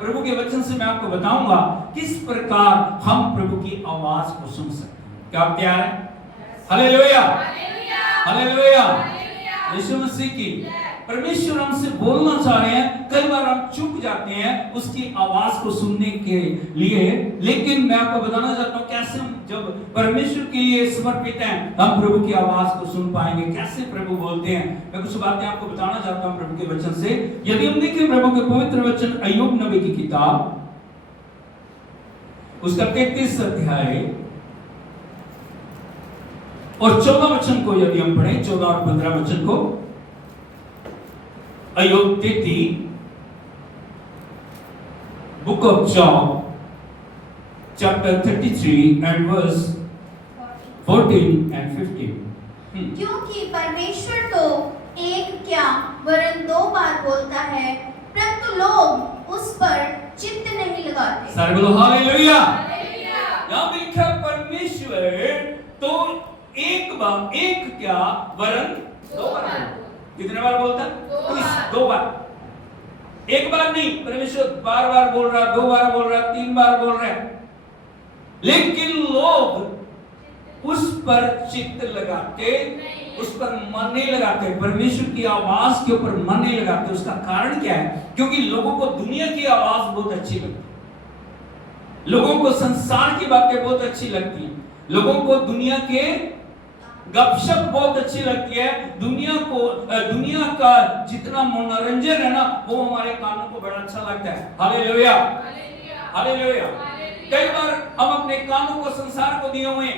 प्रभु के वचन से मैं आपको बताऊंगा किस प्रकार हम प्रभु की आवाज को सुन सकते हैं। क्या आप तैयार हैं? हालेलुया हालेलुया यीशु मसीह की। परमेश्वर हमसे बोलना चाह रहे हैं, कई बार हम चुप जाते हैं उसकी आवाज को सुनने के लिए, लेकिन मैं आपको बताना चाहता हूं कैसे हम जब परमेश्वर के लिए समर्पित हैं हम प्रभु की आवाज को सुन पाएंगे, कैसे प्रभु बोलते हैं। मैं कुछ बातें आपको बताना चाहता हूं प्रभु के वचन से। यदि हम देखें प्रभु के पवित्र वचन अय्यूब नबी की किताब, उसका 33 अध्याय और 14 वचन को यदि हम पढ़ें, 14 और 15 वचन को, Ayyub 33, book of Job chapter 33 and verse 14 and 15। क्योंकि परमेश्वर तो एक क्या वरन दो बार बोलता है, परंतु लोग उस पर चित्त नहीं लगाते। सारे बोलो हालेलुया। यहाँ पे लिखा परमेश्वर तो एक बार, एक क्या वरन दो बार। कितने बार बोलता है? दो बार। एक बार नहीं, परमेश्वर बार बार बोल रहा, 2 बार बोल रहा, 3 बार बोल रहा है, लेकिन लोग उस पर चित्त लगाते, उस पर मन नहीं लगाते, परमेश्वर की आवाज के ऊपर मन नहीं लगाते। उसका कारण क्या है? क्योंकि लोगों को दुनिया की आवाज बहुत अच्छी लगती है, लोगों को संसार की बातें बहुत अच्छी लगती हैं, लोगों को दुनिया के गपशप बहुत अच्छी लगती है, दुनिया का जितना मनोरंजन है ना वो हमारे कानों को बड़ा अच्छा लगता है। Hallelujah hallelujah. कई बार हम अपने कानों को संसार को दिए हुए,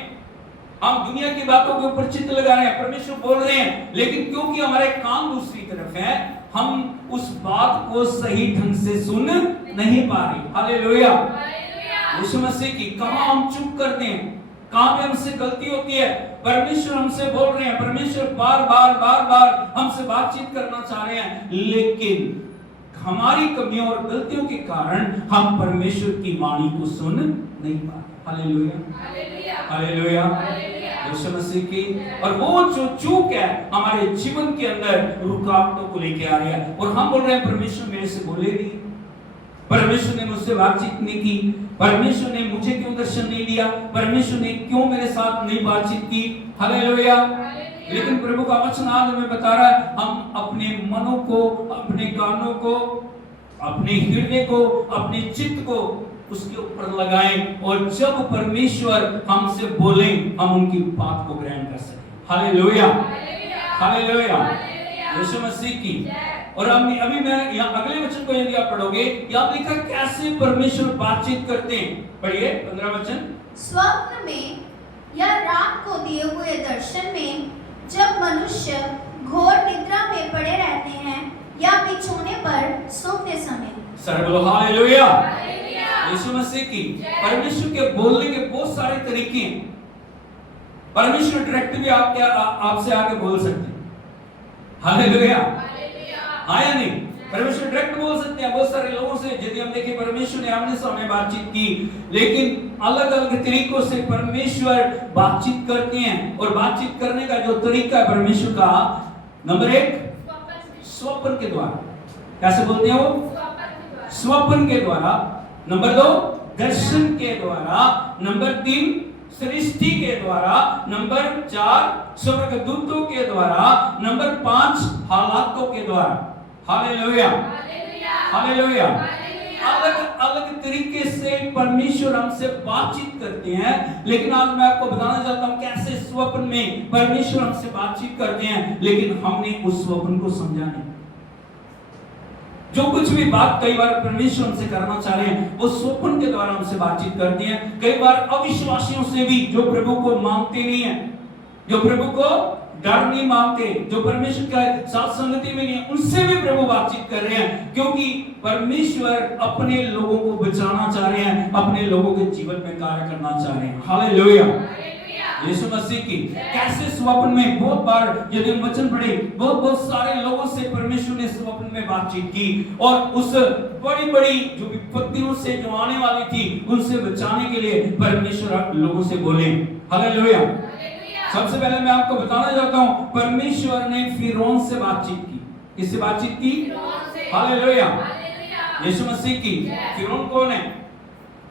हम दुनिया की बातों के ऊपर चित्त लगा रहे हैं, परमेश्वर बोल रहे हैं, लेकिन क्योंकि हमारे कान दूसरी तरफ है हम उस बात को सही ढंग से सुन नहीं पा रहे। हालेलुया यीशु मसीह की। कहां हम चुप करते हैं, कहां पे हमसे गलती होती है। परमेश्वर हमसे बोल रहे हैं, परमेश्वर बार बार हमसे बातचीत करना चाह रहे हैं, लेकिन हमारी कमियों और गलतियों के कारण हम परमेश्वर की वाणी को सुन नहीं पाते। हालेलुया हालेलुया यीशु मसीह की। और वो जो चूक है हमारे जीवन के अंदर रुकावटों को लेके आ रही है, और हम बोल रहे हैं परमेश्वर मेरे से बोले नहीं, परमेश्वर ने मुझसे बातचीत नहीं की, परमेश्वर ने मुझे क्यों दर्शन नहीं दिया, परमेश्वर ने क्यों मेरे साथ नहीं बातचीत की। हालेलुया। लेकिन प्रभु का वचन आज हमें बता रहा है, हम अपने मनों को, अपने कानों को, अपने हृदय को, अपने चित्त को उसके ऊपर लगाएं, और जब परमेश्वर हमसे बोले हम उनकी बात को ग्रहण कर सकें। हालेलुया, हालेलुया, यीशु मसीह की। और अभी मैं यहाँ अगले वचन को यदि आप पढ़ोगे, यहाँ लिखा कैसे परमेश्वर बातचीत करते हैं। पढ़िए 15 वचन। स्वप्न में या रात को दिए हुए दर्शन में, जब मनुष्य घोर निद्रा में पड़े रहते हैं या बिछोने पर सोते समय। बोलो हालेलुया, यीशु मसीह की। परमेश्वर के बोलने के बहुत सारे तरीके हैं। परमेश्वर डायरेक्ट भी आपसे आके बोल सकते हैं। हालेलुया, हाँ या नहीं? परमेश्वर डायरेक्ट बोल सकते हैं बहुत सारे लोगों से। यदि हम देखें, परमेश्वर ने आमने सामने बातचीत की, लेकिन अलग अलग तरीकों से परमेश्वर बातचीत करते हैं। और बातचीत करने का जो तरीका है परमेश्वर का, नंबर 1 स्वप्न के द्वारा। कैसे बोलते हैं वो? स्वप्न के द्वारा। नंबर 2 दर्शन के द्वारा। नंबर 3 सृष्टि के द्वारा। नंबर 4 स्वर्गदूतों के द्वारा। नंबर 5 हालातों के द्वारा। Hallelujah, hallelujah. अलग अलग तरीके से परमेश्वर हमसे बातचीत करते हैं। लेकिन आज मैं आपको बताना चाहता हूं कैसे स्वप्न में परमेश्वर हमसे बातचीत करते हैं, लेकिन हमने उस स्वप्न को समझा नहीं। जो कुछ भी बात कई बार परमेश्वर हमसे करना चाह रहे हैं, वो स्वप्न के द्वारा हमसे बातचीत करते हैं। कई बार अविश्वासियों से भी, जो प्रभु को मानते नहीं है, जो प्रभु को डर नहीं मानते, जो परमेश्वर का साथ संगति में नहीं है, उनसे भी प्रभु बातचीत कर रहे हैं, क्योंकि परमेश्वर अपने लोगों को बचाना चाह रहे हैं, अपने लोगों के जीवन में कार्य करना चाह रहे हैं। हालेलुया, यीशु मसीह की। कैसे स्वप्न में, बहुत बार यदि हम वचन पढ़े, बहुत सारे लोगों से परमेश्वर ने स्वप्न में बातचीत की, और उस बड़ी बड़ी जो विपत्तियों से जो आने वाली थी, उनसे बचाने के लिए परमेश्वर लोगों से बोले। हालेलुया। सबसे पहले मैं आपको बताना चाहता हूं, परमेश्वर ने फिरौन से बातचीत की। किससे बातचीत की? हालेलुया, यीशु मसीह की। फिरौन कौन है?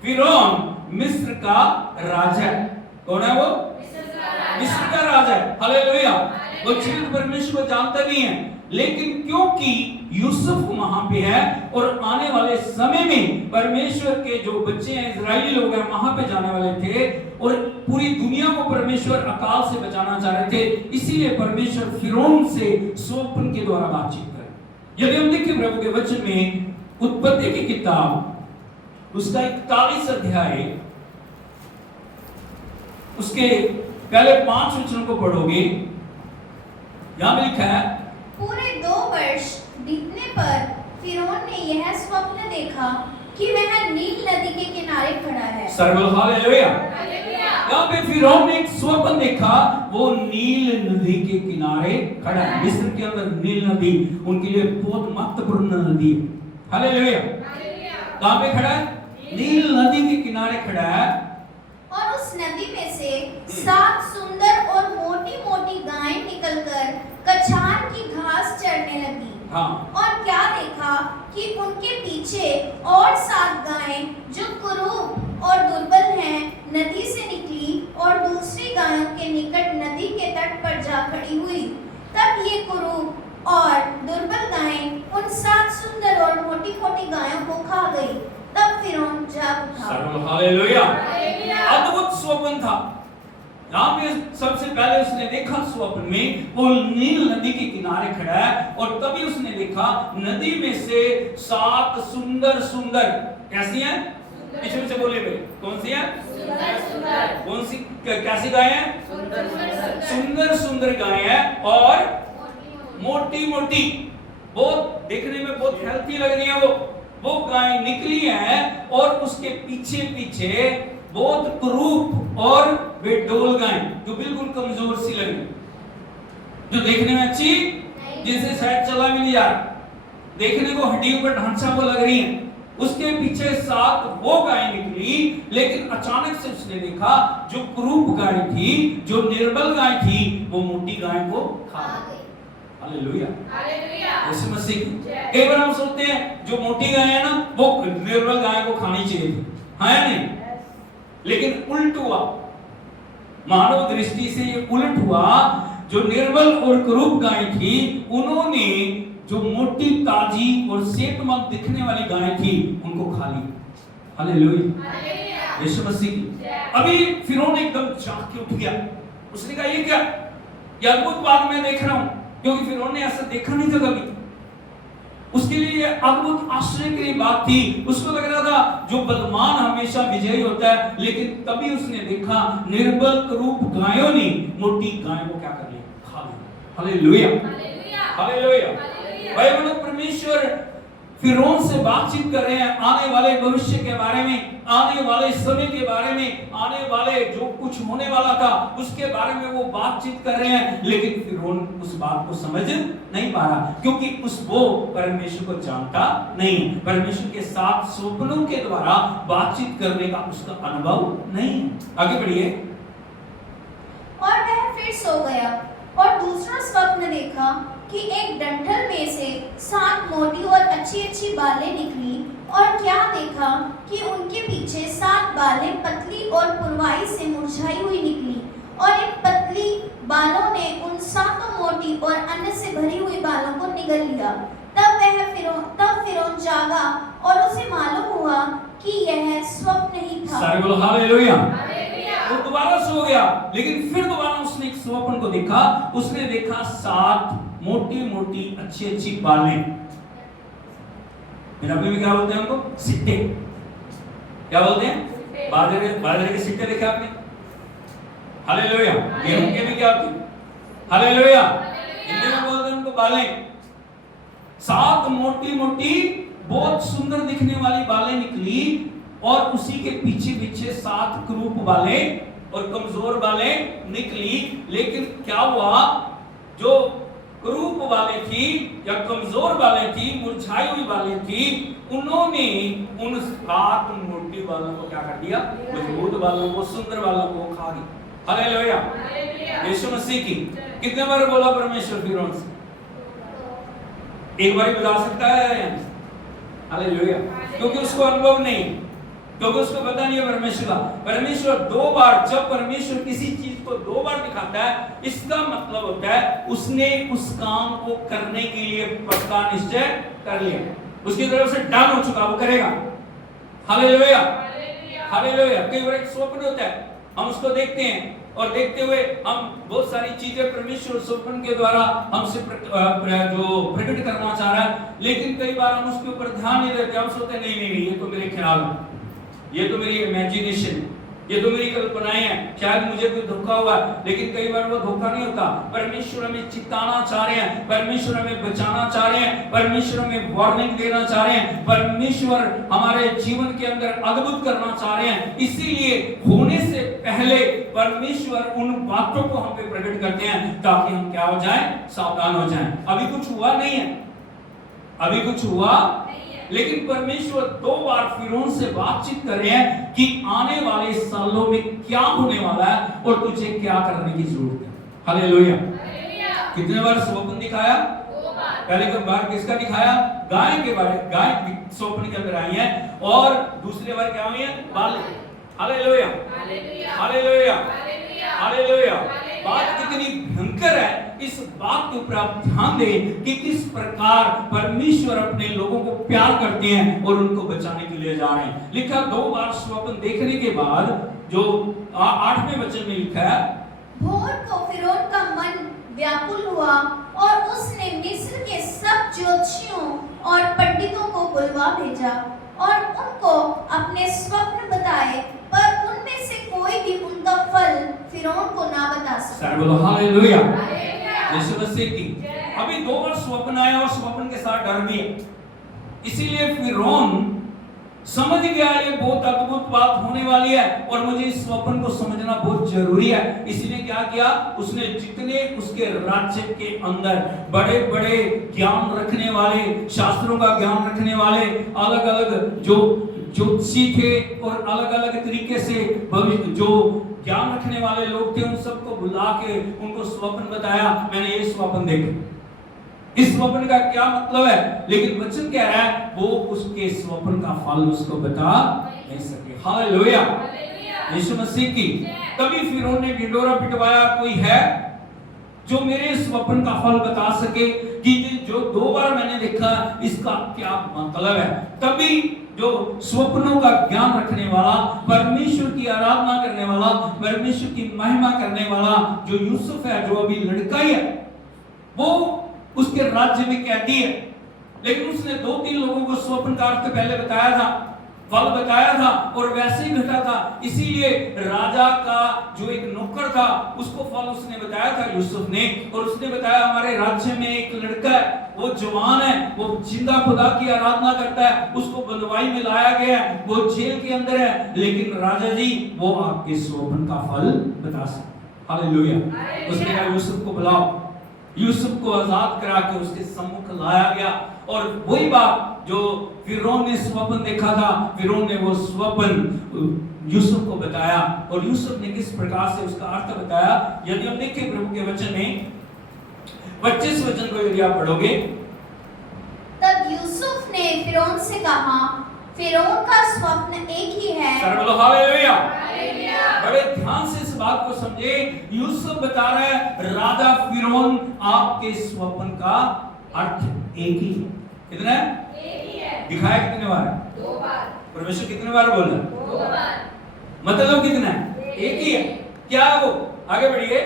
फिरौन मिस्र का राजा। कौन है वो? मिस्र का राजा है। हालेलुया। वो जीवित परमेश्वर को जानता नहीं है, लेकिन क्योंकि यूसुफ वहां पे है, और आने वाले समय में परमेश्वर के जो बच्चे हैं, इजरायली लोग हैं, वहां पे जाने वाले थे, और पूरी दुनिया को परमेश्वर अकाल से बचाना चाह रहे थे। इसीलिए परमेश्वर फिरौन से स्वप्न के द्वारा बातचीत करे। यदि हम देखें प्रभु के वचन में, उत्पत्ति की किताब उसका 41 अध्याय, उसके पहले 5 वचनों को पढ़ोगे, यहां में लिखा है, पूरे 2 वर्ष बीतने पर फिरौन ने यह स्वप्न देखा कि वह नील नदी के किनारे खड़ा है। हालेलुया। यहाँ पे फिरौन ने एक स्वप्न देखा, वो नील नदी के किनारे खड़ा है। मिस्र के अंदर नील नदी उनके लिए बहुत महत्वपूर्ण नदी है। हालेलुया। कहाँ पे खड़ा है? नील नदी के किनारे खड़ा है। और उस नदी में से 7 सुंदर और मोटी मोटी गायें निकलकर कछान की घास चरने लगी। हाँ। और क्या देखा कि उनके पीछे और 7 गायें जो कुरूप और दुर्बल हैं, नदी से निकली और दूसरी गायों के निकट नदी के तट पर जा खड़ी हुई। तब ये कुरूप और दुर्बल गायें उन 7 सुंदर और मोटी मोटी गायों को खा गई। तब फिरौन जाग उठा। हालेलुया। अद्भुत स्वप्न था। यहाँ पे सबसे पहले उसने देखा स्वप्न में वो नील नदी के किनारे खड़ा है, और तभी उसने देखा नदी में से 7 सुंदर सुंदर, कैसी हैं? पीछे पीछे बोले भाई, कौन सी हैं? कौन सी, कैसी गाय हैं? सुंदर सुंदर गाय हैं, और मोटी मोटी, बहुत देखने में बहुत हेल्थी लग रही है। वो गाय निकली है, और उसके पीछे पीछे बहुत क्रूप और बेडोल गाय, जो बिल्कुल कमजोर सी लगी, जो देखने में अच्छी, जिनसे शायद चला भी नहीं जा रहा, देखने को हड्डियों का ढांचा वो लग रही है, उसके पीछे 7 वो गाय निकली, लेकिन अचानक से उसने देखा जो कुरूप गाय थी, जो निर्बल गाय थी, वो मोटी गाय को खा गई। Hallelujah, hallelujah. यीशु मसीह की। कई बार हम सोचते हैं जो मोटी गाय है ना, वो निर्बल गाय को खानी चाहिए थी, हाँ या नहीं? लेकिन उल्ट हुआ, मानव दृष्टि से ये उल्ट हुआ। जो निर्बल और कुरूप गाय थी, उन्होंने जो मोटी, ताजी और सेहतमंद दिखने वाली गाय थी, उनको खा ली। हालेलुया, यीशु मसीह की। अभी फिरौन एकदम जाग के उठ गया। उसने कहा ये क्या, ये अद्भुत बात मैं देख रहा हूं, क्योंकि फिरौन ने ऐसा देखा नहीं था कभी। उसके लिए ये अद्भुत आश्चर्य की बात थी। उसको लग रहा था जो बलवान हमेशा विजयी होता है, लेकिन तभी उसने देखा निर्बल कुरूप गायों ने मोटी गाय को क्या कर लिया, खा लिया। Hallelujah, hallelujah. भाई बहनों, परमेश्वर फिरौन से बातचीत कर रहे हैं आने वाले भविष्य के बारे में, आने वाले समय के बारे में, आने वाले जो कुछ होने वाला था उसके बारे में वो बातचीत कर रहे हैं। लेकिन फिरौन उस बात को समझ नहीं पा रहा, क्योंकि वो परमेश्वर को जानता नहीं। परमेश्वर के साथ स्वप्नों के द्वारा बातचीत करने का उसका अनुभव नहीं। आगे बढ़िए। और वह फिर सो गया और दूसरा स्वप्न देखा कि एक डंठल में से 7 मोटी और अच्छी अच्छी बालें निकली, और क्या देखा कि उनके पीछे 7 बालें पतली और पुरवाई से मुरझाई हुई निकली, और इन पतली बालों ने उन 7 मोटी और अन्न से भरी हुई बालों को निगल लिया। तब फिरौन जागा और उसे मालूम हुआ कि यह स्वप्न ही था। सारे बोलो हालेलुया। हालेलुया। वो दोबारा सो गया, लेकिन फिर दोबारा उसने एक स्वप्न को देखा। उसने देखा 7 मोटी मोटी अच्छी अच्छी बालें। पंजाबी में क्या बोलते हैं उनको, सिट्टे। क्या बोलते हैं, बाजरे के सिट्टे देखे आपने? हालेलुया। गेहूं के भी क्या होती है? हालेलुया। हिंदी में बोलते हैं उनको बालें। 7 मोटी मोटी बहुत सुंदर दिखने वाली बालें निकली, और उसी के पीछे पीछे 7 कुरूप बालें और कमजोर बालें निकली। लेकिन क्या हुआ, जो कुरूप वाले थी या कमजोर वाले थी, मुरझाई हुई वाले थी, उन्होंने उन 7 मोटी बालों को क्या कर दिया, मजबूत बालों को, सुंदर बालों को खा गई। हालेलुया, यीशु मसीह की। कितने बार बोला परमेश्वर फिरौन से? एक बार ही बता सकता है? हालेलुया। क्योंकि उसको अनुभव नहीं, क्योंकि उसको पता नहीं है परमेश्वर का। परमेश्वर 2 बार, जब परमेश्वर किसी चीज को 2 बार दिखाता है, इसका मतलब होता है उसने उस काम को करने के लिए पक्का निश्चय कर लिया, उसकी तरफ से डन हो चुका, वो करेगा। Hallelujah, hallelujah. कई बार एक स्वप्न होता है, हम उसको देखते हैं, और देखते हुए हम बहुत सारी चीजें परमेश्वर स्वप्न के द्वारा हमसे जो प्रकट करना चाह रहा है, लेकिन कई बार हम उसके ऊपर ध्यान नहीं देते। हम सोचते नहीं नहीं नहीं, ये तो मेरे ख्याल है, ये तो मेरी इमेजिनेशन, ये तो मेरी कल्पनाएं हैं, शायद मुझे कोई धोखा हुआ। लेकिन कई बार वो धोखा नहीं होता। परमेश्वर हमें चिताना चाह रहे हैं, परमेश्वर हमें बचाना चाह रहे हैं, परमेश्वर हमें वार्निंग देना चाह रहे हैं, परमेश्वर हमारे जीवन के अंदर अद्भुत करना चाह रहे हैं। इसीलिए होने से पहले परमेश्वर उन बातों को हम पे प्रकट करते हैं, ताकि हम क्या हो जाएं, सावधान हो जाएं। अभी कुछ हुआ नहीं है, अभी कुछ हुआ, लेकिन परमेश्वर 2 बार फिरौन से बातचीत कर रहे हैं कि आने वाले सालों में क्या होने वाला है और तुझे क्या करने की जरूरत है। हालेलुया। कितने बार स्वप्न दिखाया? 2 बार। पहले बार किसका दिखाया? गाय के बारे, गाय स्वप्न के अंदर आई है, और दूसरी बार क्या हुई है? बाल। Hallelujah, hallelujah, hallelujah. बात कितनी भयंकर है, इस बात के ऊपर आप ध्यान दें कि किस प्रकार परमेश्वर अपने लोगों को प्यार करते हैं और उनको बचाने के लिए जा रहे हैं। लिखा 2 बार स्वप्न देखने के बाद, जो 8वें वचन में लिखा है, भोर को फिरौन का मन व्याकुल हुआ और उसने मिस्र के सब ज्योतिषियों और पंडितों को बुलवा भेजा और उनको अपने स्वप्न बताए, पर उनमें से कोई भी उनका फल फिरौन को ना बता सका। बोलो हालेलुया, यीशु मसीह की। अभी 2 बार स्वप्न आया और स्वप्न के साथ डर भी है। इसीलिए फिरौन समझ गया ये बहुत अद्भुत बात होने वाली है और मुझे इस स्वप्न को समझना बहुत जरूरी है। इसलिए क्या किया उसने, जितने उसके राज्य के अंदर बड़े बड़े ज्ञान रखने वाले, शास्त्रों का ज्ञान रखने वाले, अलग अलग जो ज्योतिषी थे और अलग अलग तरीके से भविष्य जो ज्ञान रखने वाले लोग थे, उन सबको बुला के उनको स्वप्न बताया, मैंने ये स्वप्न देखा। इस स्वप्न का क्या मतलब है, लेकिन वचन कह रहा है वो उसके स्वप्न का फल उसको बता नहीं सके। हालेलुया, यीशु मसीह की। तभी फिरौन ने ढिंढोरा पिटवाया, कोई है जो मेरे स्वप्न का फल बता सके कि जो 2 बार मैंने देखा इसका क्या मतलब है। तभी जो स्वप्नों का ज्ञान रखने वाला, परमेश्वर की आराधना करने वाला, परमेश्वर की महिमा करने वाला जो यूसुफ है, जो अभी लड़का ही है, वो उसके राज्य में कैदी है। लेकिन उसने 2-3 लोगों को स्वप्न का अर्थ पहले बताया था, फल बताया था और वैसे ही घटा था। इसीलिए राजा का जो एक नौकर था उसको फल उसने बताया था यूसुफ ने, और उसने बताया हमारे राज्य में एक लड़का है, वो जवान है, वो जिंदा खुदा की आराधना करता है, उसको बंदवाई में लाया गया है, वो जेल के अंदर है, लेकिन राजा जी वो आपके स्वप्न का फल बता सकते। हालेलुया। उसने कहा यूसुफ को बुलाओ। यूसुफ को आजाद करा के उसके सम्मुख लाया गया और वही बात जो फिरौन ने स्वप्न देखा था, फिरौन ने वो स्वप्न यूसुफ को बताया और यूसुफ ने किस प्रकार से उसका अर्थ बताया। यदि हम देखें प्रभु के वचन में 25 वचन को यदि आप पढ़ोगे, तब यूसुफ ने फिरौन से कहा, फिरौन का स्वप्न एक ही है। हालेलुया। बड़े ध्यान से इस बात को समझे। यूसुफ बता रहा है राजा फिरौन आपके स्वप्न का अर्थ एक ही है। कितना है? एक ही है। दिखाया कितने बार? 2 बार। परमेश्वर कितने बार बोला? 2 बार। मतलब कितना है? एक ही है। क्या है वो? आगे बढ़िए।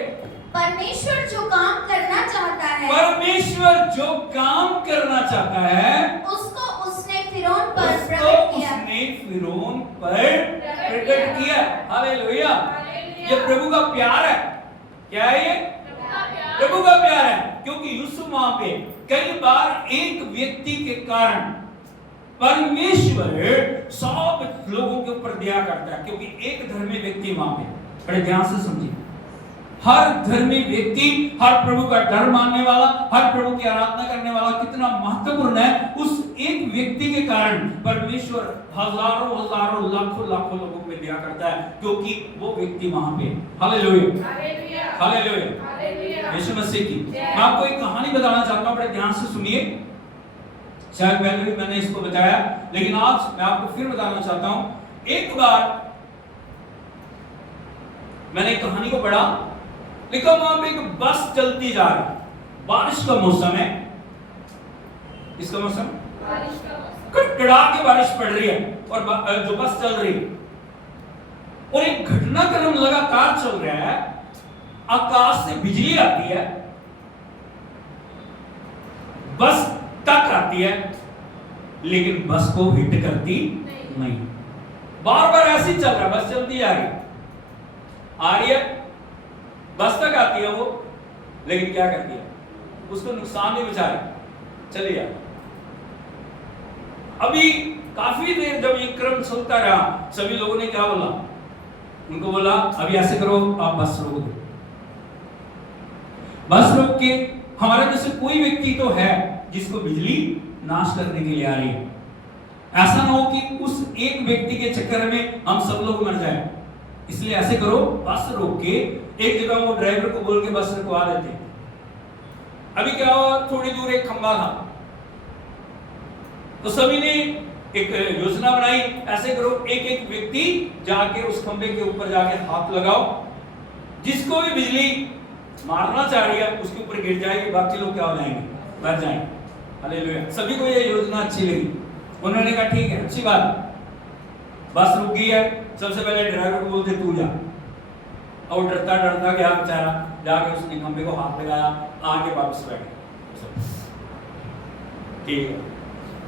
परमेश्वर जो काम करना चाहता है, परमेश्वर जो काम करना चाहता है उसको उसने फिरौन पर प्रकट किया। उसने फिरौन पर प्रकट किया। हालेलुया। ये प्रभु का प्यार है। क्या है ये? प्रभु का प्यार है। क्योंकि यूसुफ वहां पे कई बार एक व्यक्ति के कारण परमेश्वर सब लोगों के ऊपर दया करता है, क्योंकि एक धर्मी व्यक्ति वहां पे, बड़े ध्यान से समझिए, हर धर्मी व्यक्ति, हर प्रभु का डर मानने वाला, हर प्रभु की आराधना करने वाला कितना महत्वपूर्ण है। उस एक व्यक्ति के कारण परमेश्वर हजारों हजारों लाखों लाखों लोगों पे दया करता है, क्योंकि वो व्यक्ति वहां पे। हालेलुया, हालेलुया, यीशु मसीह की। मैं आपको एक कहानी बताना चाहता हूं, बड़े ध्यान से सुनिए। शायद पहले भी मैंने इसको बताया, लेकिन आज मैं आपको फिर बताना चाहता हूं। एक बार मैंने एक कहानी को पढ़ा, लिखा वहां पे एक बस चलती जा रही, बारिश का मौसम है। इसका मौसम बारिश का मौसम, कड़कड़ा के बारिश पड़ रही है और जो बस चल रही है, और एक घटनाक्रम लगातार चल रहा है। आकाश से बिजली आती है, बस तक आती है, लेकिन बस को हिट करती नहीं। बार बार ऐसे ही चल रहा है, बस चलती जा रही है, आ रही है, बस तक आती है वो, लेकिन क्या करती है, उसको नुकसान नहीं बचा रही, चली जा। अभी काफी देर जब ये क्रम चलता रहा, सभी लोगों ने क्या बोला, उनको बोला अभी ऐसे करो, आप बस रोक दो। बस रोक के, हमारे में से कोई व्यक्ति तो है जिसको बिजली नाश करने के लिए आ रही है। ऐसा ना हो कि उस एक व्यक्ति के चक्कर में हम सब लोग मर जाएं। इसलिए ऐसे करो, बस रोक के एक जगह वो ड्राइवर को बोल के बस रुकवा देते। अभी क्या हुआ, थोड़ी दूर एक खंभा था, तो सभी ने एक योजना बनाई, ऐसे करो एक एक व्यक्ति जाके उस खंभे के ऊपर जाके हाथ लगाओ, जिसको भी बिजली मारना चाह रही है उसके ऊपर गिर जाएगी, बाकी लोग क्या हो जाएंगे, मर जाएंगे। हालेलुया। सभी को ये योजना अच्छी लगी, उन्होंने कहा ठीक है, अच्छी बात, बस रुक गई है, सबसे पहले ड्राइवर को बोलते तू जा। और डरता डरता गया बेचारा, जाके उसने खंभे को हाथ लगाया, आगे वापस बैठ, ठीक है,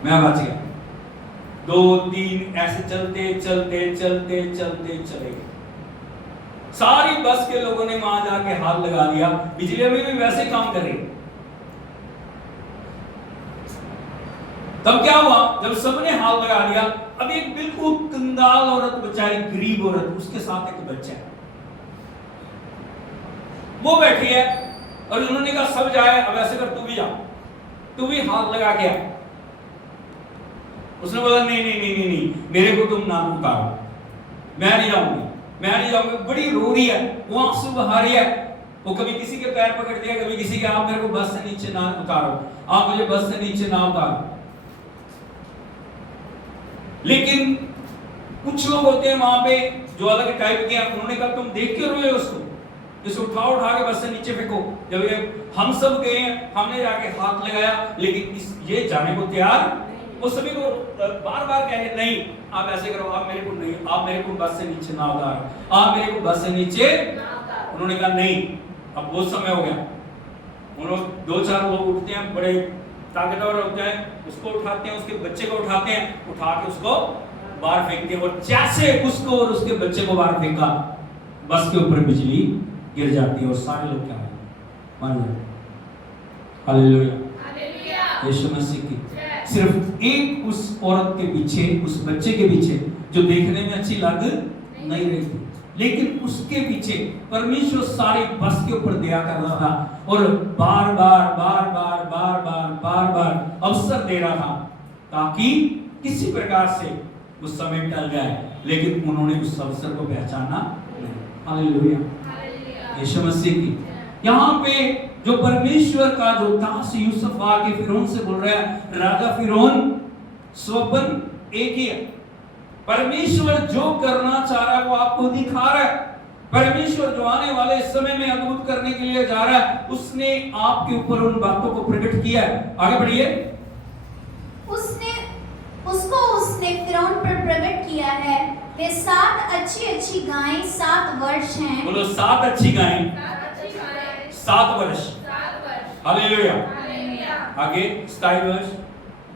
मैं बच गया। 2-3 ऐसे चलते चलते चलते चलते चले गए। सारी बस के लोगों ने वहां जाके हाथ लगा दिया, बिजली अभी भी वैसे काम कर रही है। तब क्या हुआ, जब सबने हाथ लगा लिया, अब एक बिल्कुल कंगाल औरत, बेचारी गरीब औरत, उसके साथ एक बच्चा है, वो बैठी है और उन्होंने कहा सब जाए, अब ऐसे कर तू भी जा, तू भी हाथ लगा के आ। उसने बोला नहीं नहीं नहीं नहीं नहीं, मेरे को तुम नाम उतारो, मैं नहीं जाऊंगी, मैं नहीं जाऊंगी। बड़ी रो रही है, वो आंसू बहा रही है, वो कभी किसी के पैर पकड़ दिया, कभी किसी के, आप मेरे को बस से नीचे ना उतारो, आप मुझे बस से नीचे ना उतारो। लेकिन कुछ लोग होते हैं वहां पे जो अलग टाइप के हैं, उन्होंने कहा तुम देख क्यों रोए उसको, इसे उठा उठा के बस से नीचे फेंको। जब ये हम सब गए हैं, हमने जाके हाथ लगाया, लेकिन ये जाने को तैयार, वो सभी को बार बार कह रहे नहीं आप ऐसे करो, आप मेरे को नहीं, आप मेरे को बस से नीचे ना उतारो, आप मेरे को बस से नीचे। उन्होंने कहा नहीं, अब वो समय हो गया। उन्होंने 2-4 लोग उठते हैं, बड़े ताकतवर होते हैं, उसको उठाते हैं, उसके बच्चे को उठाते हैं, उठा के उसको बाहर फेंकते हैं, और जैसे उसको और उसके बच्चे को बाहर फेंका, बस के ऊपर बिजली गिर जाती है और सारे लोग क्या मान जाते। हालेलुया, यीशु मसीह की। सिर्फ एक उस औरत के पीछे, उस बच्चे के पीछे, जो देखने में अच्छी लग नहीं रही थी, लेकिन उसके पीछे परमेश्वर सारी बस के ऊपर दया कर रहा था और बार बार बार बार बार बार बार बार अवसर दे रहा था, ताकि किसी प्रकार से उस समय टल जाए, लेकिन उन्होंने उस अवसर को पहचाना नहीं। हालेलुया, यीशु मसीह की। यहाँ पे जो परमेश्वर का जो दास यूसुफ आके फिरौन से बोल रहा है, राजा फिरौन, स्वप्न एक ही है, परमेश्वर जो करना चाह रहा है वो आपको दिखा रहा है। परमेश्वर जो आने वाले समय में अद्भुत करने के लिए जा रहा है, उसने आपके ऊपर उन बातों को प्रकट किया है। आगे बढ़िए। उसने फिरौन पर प्रकट किया है, वे 7 अच्छी गायें 7 वर्ष हैं। बोलो 7 अच्छी गायें 7 वर्ष। हालेलुया। आगे 27 वर्ष।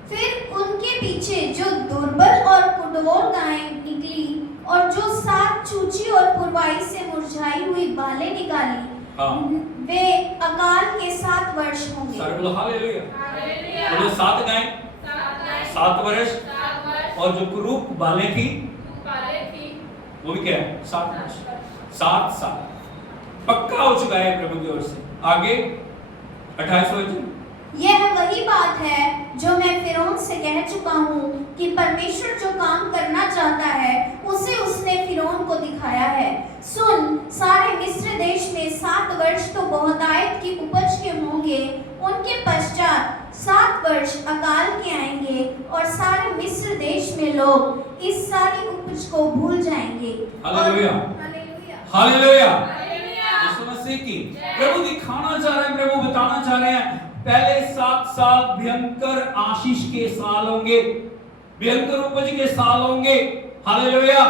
फिर उनके पीछे जो दुर्बल और कुडोल गायें निकली और जो 7 चूची और पुरवाई से मुरझाई हुई बालें निकाली, वे अकाल के 7 वर्ष होंगे। बोलो हालेलुया। बोलो 7 गायें 7 वर्ष, और जो कुरूप बालें थी वो भी क्या है 7 वर्ष। 7 साल पक्का हो चुका है प्रभु की ओर से। आगे 28 वचन। यह वही बात है जो मैं फिरौन से कह चुका हूँ कि परमेश्वर जो काम करना चाहता है उसे उसने फिरौन को दिखाया है। सुन, सारे मिस्र देश में 7 वर्ष तो बहुतायत की उपज के होंगे, उनके पश्चात 7 वर्ष अकाल के आएंगे और सारे मिस्र देश में लोग इस सारी उपज को भूल जाएंगे। हालेलुया, हालेलुया, यीशु मसीह की। प्रभु दिखाना चाह रहे हैं, प्रभु बताना चाह रहे हैं, पहले 7 साल भयंकर आशीष के साल होंगे, भयंकर उपज के साल होंगे। हालेलुया।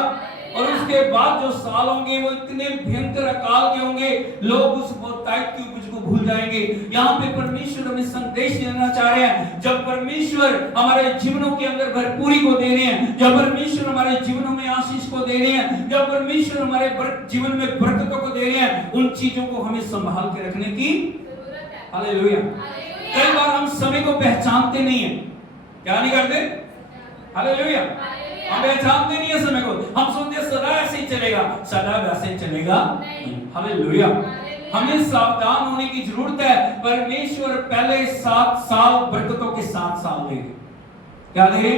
और उसके बाद जो साल होंगे वो इतने भयंकर अकाल के होंगे, लोग उस बहुतायत की उपज को भूल जाएंगे। यहाँ पे परमेश्वर हमें संदेश देना चाह रहे हैं, जब परमेश्वर हमारे जीवनों के अंदर भरपूरी को दे रहे हैं, जब परमेश्वर हमारे जीवनों में आशीष को दे रहे हैं, जब परमेश्वर हमारे जीवन में बरकतों को दे रहे हैं, उन चीजों को हमें संभाल के रखने की जरूरत है। हालेलुया। कई बार हम समय को पहचानते नहीं है, क्या नहीं करते? हालेलुया। हम पहचानते नहीं है समय को, हम सोचते हैं सदा ऐसे ही चलेगा, सदा वैसे चलेगा नहीं। हालेलुया। हमें सावधान होने की जरूरत है। परमेश्वर पहले 7 साल बरकतों के 7 साल देंगे। क्या देंगे?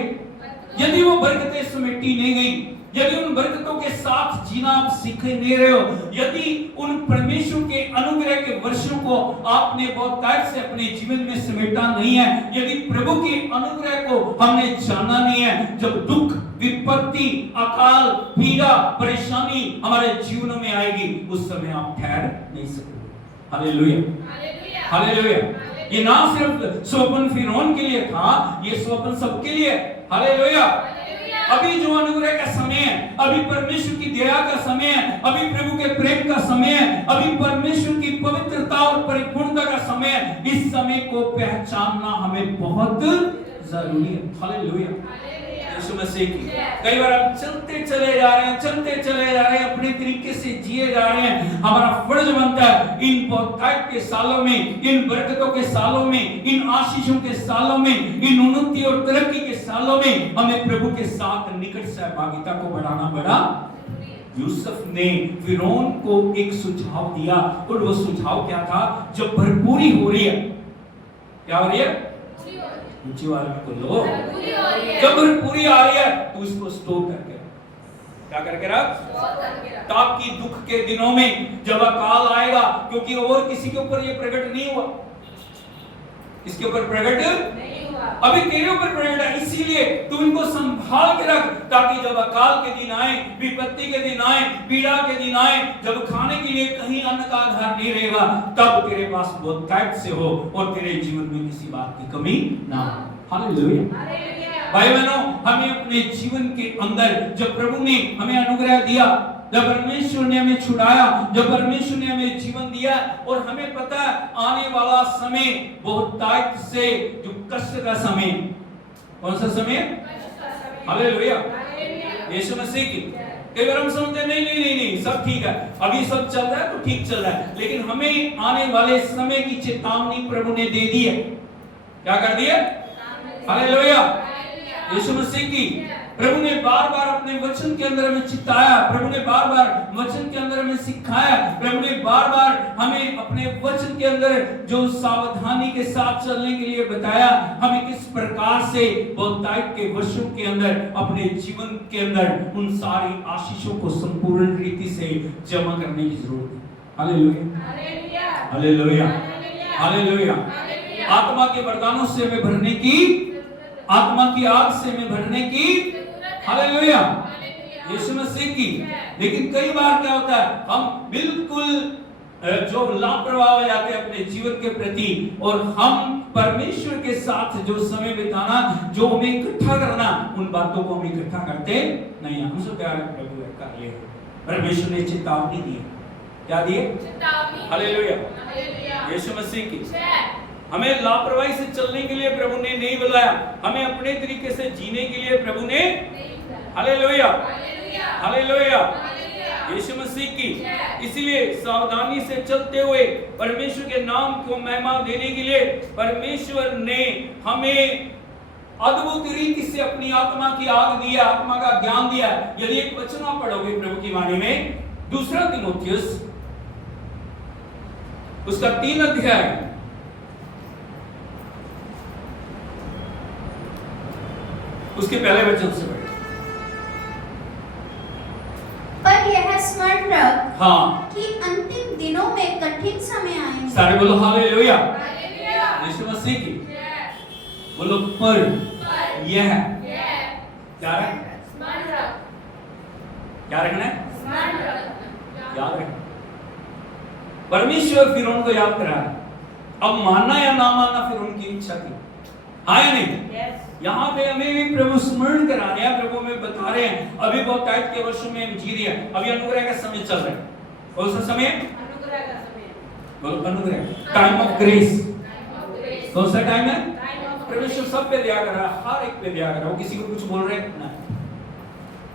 यदि वो बरकतें समेटी नहीं गई, यदि उन बरकतों के साथ जीना आप सीख नहीं रहे हो, यदि उन परमेश्वर के अनुग्रह के वर्षों को आपने बहुतायत से अपने जीवन में समेटा नहीं है, यदि प्रभु के अनुग्रह को हमने जाना नहीं है, जब दुख, विपत्ति, अकाल, पीड़ा, परेशानी हमारे जीवनों में आएगी, उस समय आप ठहर नहीं सकते। Hallelujah, hallelujah. ये ना सिर्फ स्वप्न फिरौन के लिए था, ये स्वप्न सबके लिए। हालेलुया। अभी जो अनुग्रह का समय है, अभी परमेश्वर की दया का समय है, अभी प्रभु के प्रेम का समय है, अभी परमेश्वर की पवित्रता और परिपूर्णता का समय है। इस समय को पहचानना हमें बहुत जरूरी है। हालेलुया, यीशु मसीह की। कई बार हम चलते चले जा रहे हैं, अपने तरीके से जिए जा रहे हैं। हमारा फर्ज बनता है इन बहुतायत के सालों में, इन बरकतों के सालों में, इन आशीषों के सालों में, इन उन्नति और तरक्की के सालों में हमें प्रभु के साथ निकट सहभागिता को बढ़ाना पड़ा। यूसुफ ने फिरौन को एक सुझाव दिया और वो सुझाव क्या था? जब भरपूरी हो रही है, क्या हो रही है? ऊंची आवाज में बोलो, जब भरपूरी आ रही है तो उसको स्टोर करके रख। क्या करके रख? ताकि दुख के दिनों में जब अकाल आएगा, क्योंकि और किसी के ऊपर ये प्रकट नहीं हुआ, इसके ऊपर प्रकट नहीं हुआ, अभी तेरे ऊपर प्रकट है, इसीलिए तू इनको संभाल के रख, ताकि जब अकाल के दिन आए, विपत्ति के दिन आए, पीड़ा के दिन आए, जब खाने के लिए कहीं अन्न का आधार नहीं रहेगा, तब तेरे पास बहुतायत से हो और तेरे जीवन में किसी बात की कमी ना हो। हालेलुया। भाई बहनों, हमें अपने जीवन के अंदर जब प्रभु ने हमें अनुग्रह दिया, जब परमेश्वर ने हमें छुड़ाया, जब परमेश्वर ने हमें जीवन दिया, और हमें पता है आने वाला समय बहुतायत से जो कष्ट का समय, कौन सा समय? हालेलुया, यीशु मसीह की। कई बार हम समझते हैं नहीं सब ठीक है, अभी सब चल रहा है तो ठीक चल रहा है, लेकिन हमें आने वाले समय की चेतावनी प्रभु ने दे दी है। क्या कर दी है? हालेलुया, यीशु मसीह की। प्रभु ने बार बार अपने वचन के अंदर हमें चिताया, प्रभु ने बार बार वचन के अंदर हमें सिखाया, प्रभु ने बार बार हमें अपने वचन के अंदर जो सावधानी के साथ चलने के लिए बताया, हमें किस प्रकार से बहुतायत के वर्षों के अंदर अपने जीवन के अंदर उन सारी आशीषों को संपूर्ण रीति से जमा करने की जरूरत है। Hallelujah, hallelujah, hallelujah. आत्मा के वरदानों से हमें भरने की, आत्मा की आग से हमें भरने की, हालेलुया, यीशु मसीह की। लेकिन कई बार क्या होता है, हम बिल्कुल जो लापरवाह हो जाते हैं अपने जीवन के प्रति, और हम परमेश्वर के साथ जो समय बिताना, जो हमें इकट्ठा करना, उन बातों को हम इकट्ठा करते नहीं। हमसे प्यारे प्रभु कर ले, परमेश्वर ने चेतावनी दी। क्या दी? चेतावनी। हालेलुया, यीशु मसीह की। हमें लापरवाही से चलने के लिए प्रभु ने नहीं बुलाया, हमें अपने तरीके से जीने के लिए प्रभु ने, हालेलुया, हालेलुया, यीशु मसीह की। इसलिए सावधानी से चलते हुए परमेश्वर के नाम को महिमा देने के लिए परमेश्वर ने हमें अद्भुत रीति से अपनी आत्मा की आग दी है, आत्मा का ज्ञान दिया है। यदि एक वचन आप पढ़ोगे प्रभु की वाणी में, 2 तीमुथियुस उसका 3 अध्याय, उसके पहले वचन से पढ़े। पर यह स्मरण रख, हाँ, कि अंतिम दिनों में कठिन समय आएंगे। सारे बोलो हालेलुया, यीशु मसीह की। बोलो पर यह क्या है? क्या रखना है? याद रखना। परमेश्वर फिरौन को याद करा है, अब मानना या ना मानना फिर उनकी इच्छा थी, हाँ या नहीं? यहाँ पे हमें भी प्रभु स्मरण करा रहे हैं, प्रभु में बता रहे हैं, अभी बहुतायत के वर्षों में हम जी रहे हैं, अभी अनुग्रह का समय चल रहा है। कौन सा समय? अनुग्रह का समय। बोलो अनुग्रह, टाइम ऑफ ग्रेस। कौन सा टाइम है? परमेश्वर सब पे दया कर रहा है, हर एक पे दया कर रहा है, वो किसी को कुछ बोल रहे हैं?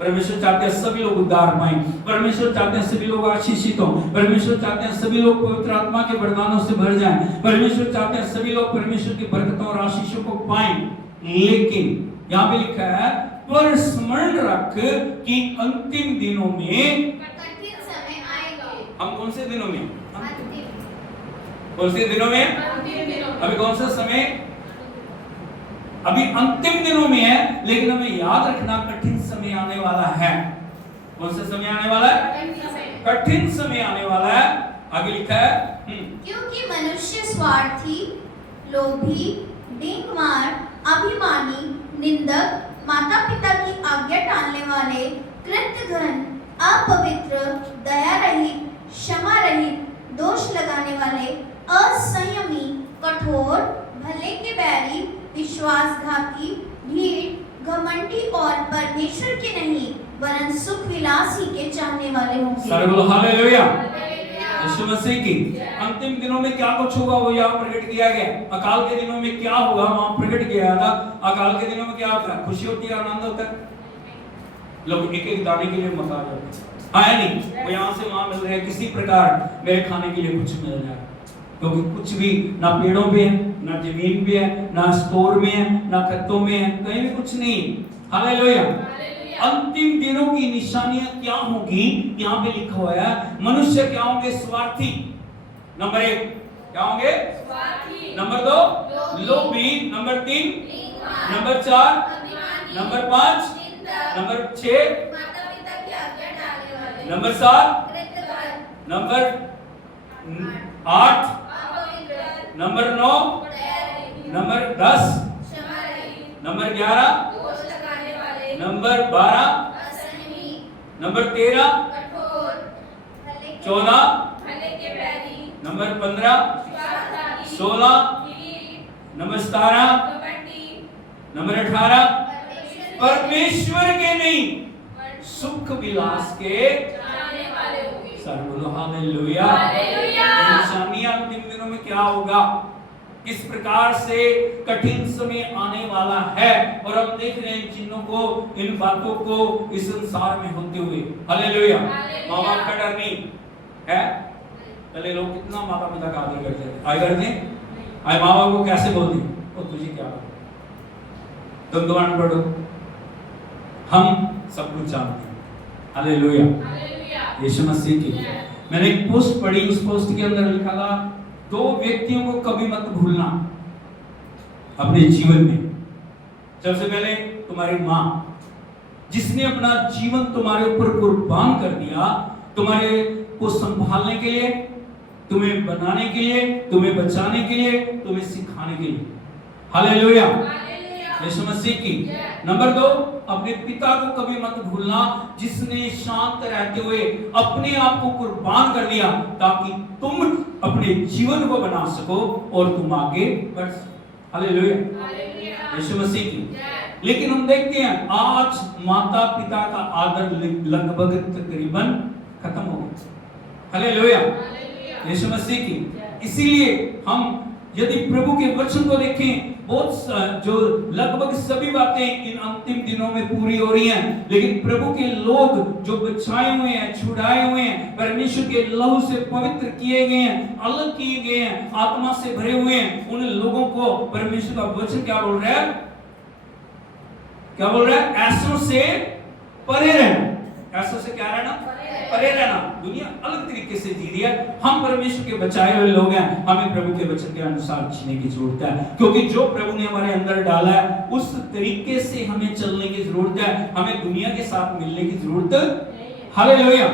परमेश्वर चाहते हैं सभी लोग उद्धार पाएं, परमेश्वर चाहते हैं सभी लोग आशीषित हों, परमेश्वर चाहते हैं सभी लोग पवित्र आत्मा के वरदानों से भर जाएं, परमेश्वर चाहते हैं सभी लोग परमेश्वर की बरकतों और आशीषों को पाएं। लेकिन यहाँ पे लिखा है, पर स्मरण रख कि अंतिम दिनों में कठिन समय आएंगे। हम कौन से दिनों में? कौन से दिनों में? अभी कौन सा समय? अभी अंतिम दिनों में है, लेकिन हमें याद रखना कठिन समय आने वाला है। कौन सा समय आने वाला है? कठिन समय आने वाला है। आगे लिखा है, क्योंकि मनुष्य स्वार्थी, लोभी, डींगमार, अभिमानी, निंदक, माता पिता की आज्ञा टालने वाले, कृतघ्न, अपवित्र, दया रहित, क्षमा रहित, दोष लगाने वाले, असंयमी, कठोर, भले के बैरी, विश्वासघाती, ढीठ, घमंडी और परमेश्वर के नहीं वरन सुख विलास ही के चाहने वाले होंगे। सारे बोलो हालेलुया, यीशु मसीह की। अंतिम दिनों में क्या कुछ होगा वो यहाँ प्रकट किया गया। अकाल के दिनों में क्या होगा वहां प्रकट किया था। अकाल के दिनों में क्या होता है? खुशी होती है, आनंद होता है, लोग एक एक दाने के लिए मका जाते हैं, है नहीं? वो यहाँ से वहां मिल रहे हैं, किसी प्रकार मेरे खाने के लिए कुछ मिल जाए, क्योंकि कुछ भी ना पेड़ों पे है, ना जमीन पे है, ना स्टोर में है, ना खत्तों में है, कहीं भी कुछ नहीं। हालेलुया। अंतिम दिनों की निशानियां क्या होगी? यहाँ पे लिखा हुआ है, मनुष्य क्या होंगे? स्वार्थी। नंबर 1 क्या होंगे? स्वार्थी। नंबर 2 लोभी। नंबर 3 नंबर 4 नंबर 5 नंबर 6 माता पिता की आज्ञा टालने वाले। Number 7 number 8 number 9 number 10 number 11 number 12 number 13 14 number 15 16 number 17 number 18 परमेश्वर के नहीं सुख विलास के सर बोलो हालेलुया। निशानियां अंतिम दिनों में क्या होगा, किस प्रकार से कठिन समय आने वाला है, और हम देख रहे हैं इन चिन्हों को, इन बातों को इस संसार में होते हुए। हालेलुया। माँ बाप का डर नहीं है। पहले लोग कितना माता पिता का आदर करते थे, आए करते आए माँ बाप को कैसे बोलते, वो तुझे क्या तुम दुकान पढ़ो, हम सब कुछ जानते हैं। हालेलुया। यीशु मसीह की। मैंने एक पोस्ट पढ़ी, उस पोस्ट के अंदर लिखा था 2 व्यक्तियों को कभी मत भूलना अपने जीवन में। सबसे पहले तुम्हारी माँ, जिसने अपना जीवन तुम्हारे ऊपर कुर्बान कर दिया, तुम्हारे को संभालने के लिए, तुम्हें बनाने के लिए, तुम्हें बचाने के लिए, तुम्हें सिखाने के लिए। हालेलुया। यीशु मसीह की। नंबर 2 अपने पिता को कभी मत भूलना, जिसने शांत रहते हुए अपने आप को कुर्बान कर दिया ताकि तुम अपने जीवन को बना सको और तुम आगे बढ़ सको। हालेलुया। यीशु मसीह की। लेकिन हम देखते हैं आज माता पिता का आदर लगभग तकरीबन खत्म हो गया। हालेलुया। यीशु मसीह की। इसीलिए हम यदि प्रभु के वचन को देखें, बहुत जो लगभग सभी बातें इन अंतिम दिनों में पूरी हो रही हैं, लेकिन प्रभु के लोग जो बचाए हुए हैं, छुड़ाए हुए हैं, परमेश्वर के लहू से पवित्र किए गए हैं, अलग किए गए हैं, आत्मा से भरे हुए हैं, उन लोगों को परमेश्वर का वचन क्या बोल रहा है? क्या बोल रहा है? ऐसों से परे रहना। ऐसों से क्या रहना? परे रहना। दुनिया अलग तरीके से जी रही है, हम परमेश्वर के बचाए हुए लोग हैं, हमें प्रभु के वचन के अनुसार जीने की जरूरत है, क्योंकि जो प्रभु ने हमारे अंदर डाला है उस तरीके से हमें चलने की जरूरत है, हमें दुनिया के साथ मिलने की जरूरत। हालेलुया।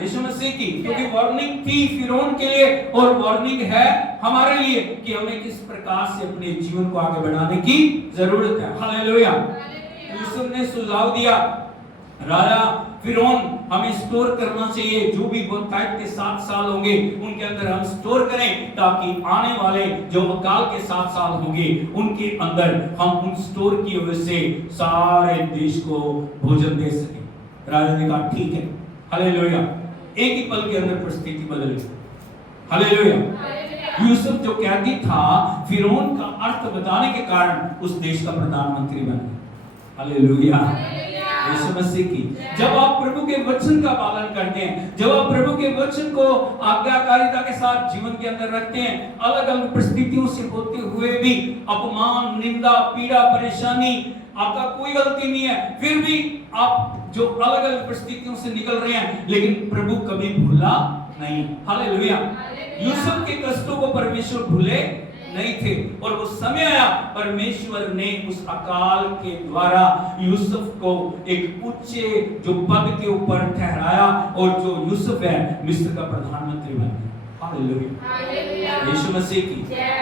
यीशु मसीह की। क्योंकि वार्निंग थी फिरौन के लिए और वार्निंग है हमारे लिए कि हमें किस प्रकार से अपने जीवन को आगे बढ़ाने की जरूरत है। हालेलुया। यूसुफ ने सुझाव दिया, राजा फिरौन हमें स्टोर करना चाहिए, जो भी बहुतायत के 7 साल होंगे उनके अंदर हम स्टोर करें, ताकि आने वाले जो अकाल के 7 साल होंगे उनके अंदर हम उन स्टोर किए हुए से सारे देश को भोजन दे सकें। राजा ने कहा ठीक है। हालेलुया। एक ही पल के अंदर परिस्थिति बदल गई। हालेलुया। यूसुफ जो कैदी था, फिरौन का अर्थ बताने के कारण उस देश का प्रधानमंत्री बन गया। हालेलुया। यीशु मसीह की। जब आप प्रभु के वचन का पालन करते हैं, जब आप प्रभु के वचन को आज्ञाकारिता के साथ जीवन के अंदर रखते हैं, अलग अलग परिस्थितियों से होते हुए भी अपमान, निंदा, पीड़ा, परेशानी, आपका कोई गलती नहीं है, फिर भी आप जो अलग अलग परिस्थितियों से निकल रहे हैं, लेकिन प्रभु कभी भूला नहीं। हालेलुया। यूसुफ के कष्टों को परमेश्वर भूले नहीं थे, और वो समय आया परमेश्वर ने उस अकाल के द्वारा यूसुफ को एक ऊंचे जो पद के ऊपर ठहराया, और जो यूसुफ है मिस्र का प्रधानमंत्री बन गया। हालेलुया। यीशु मसीह की।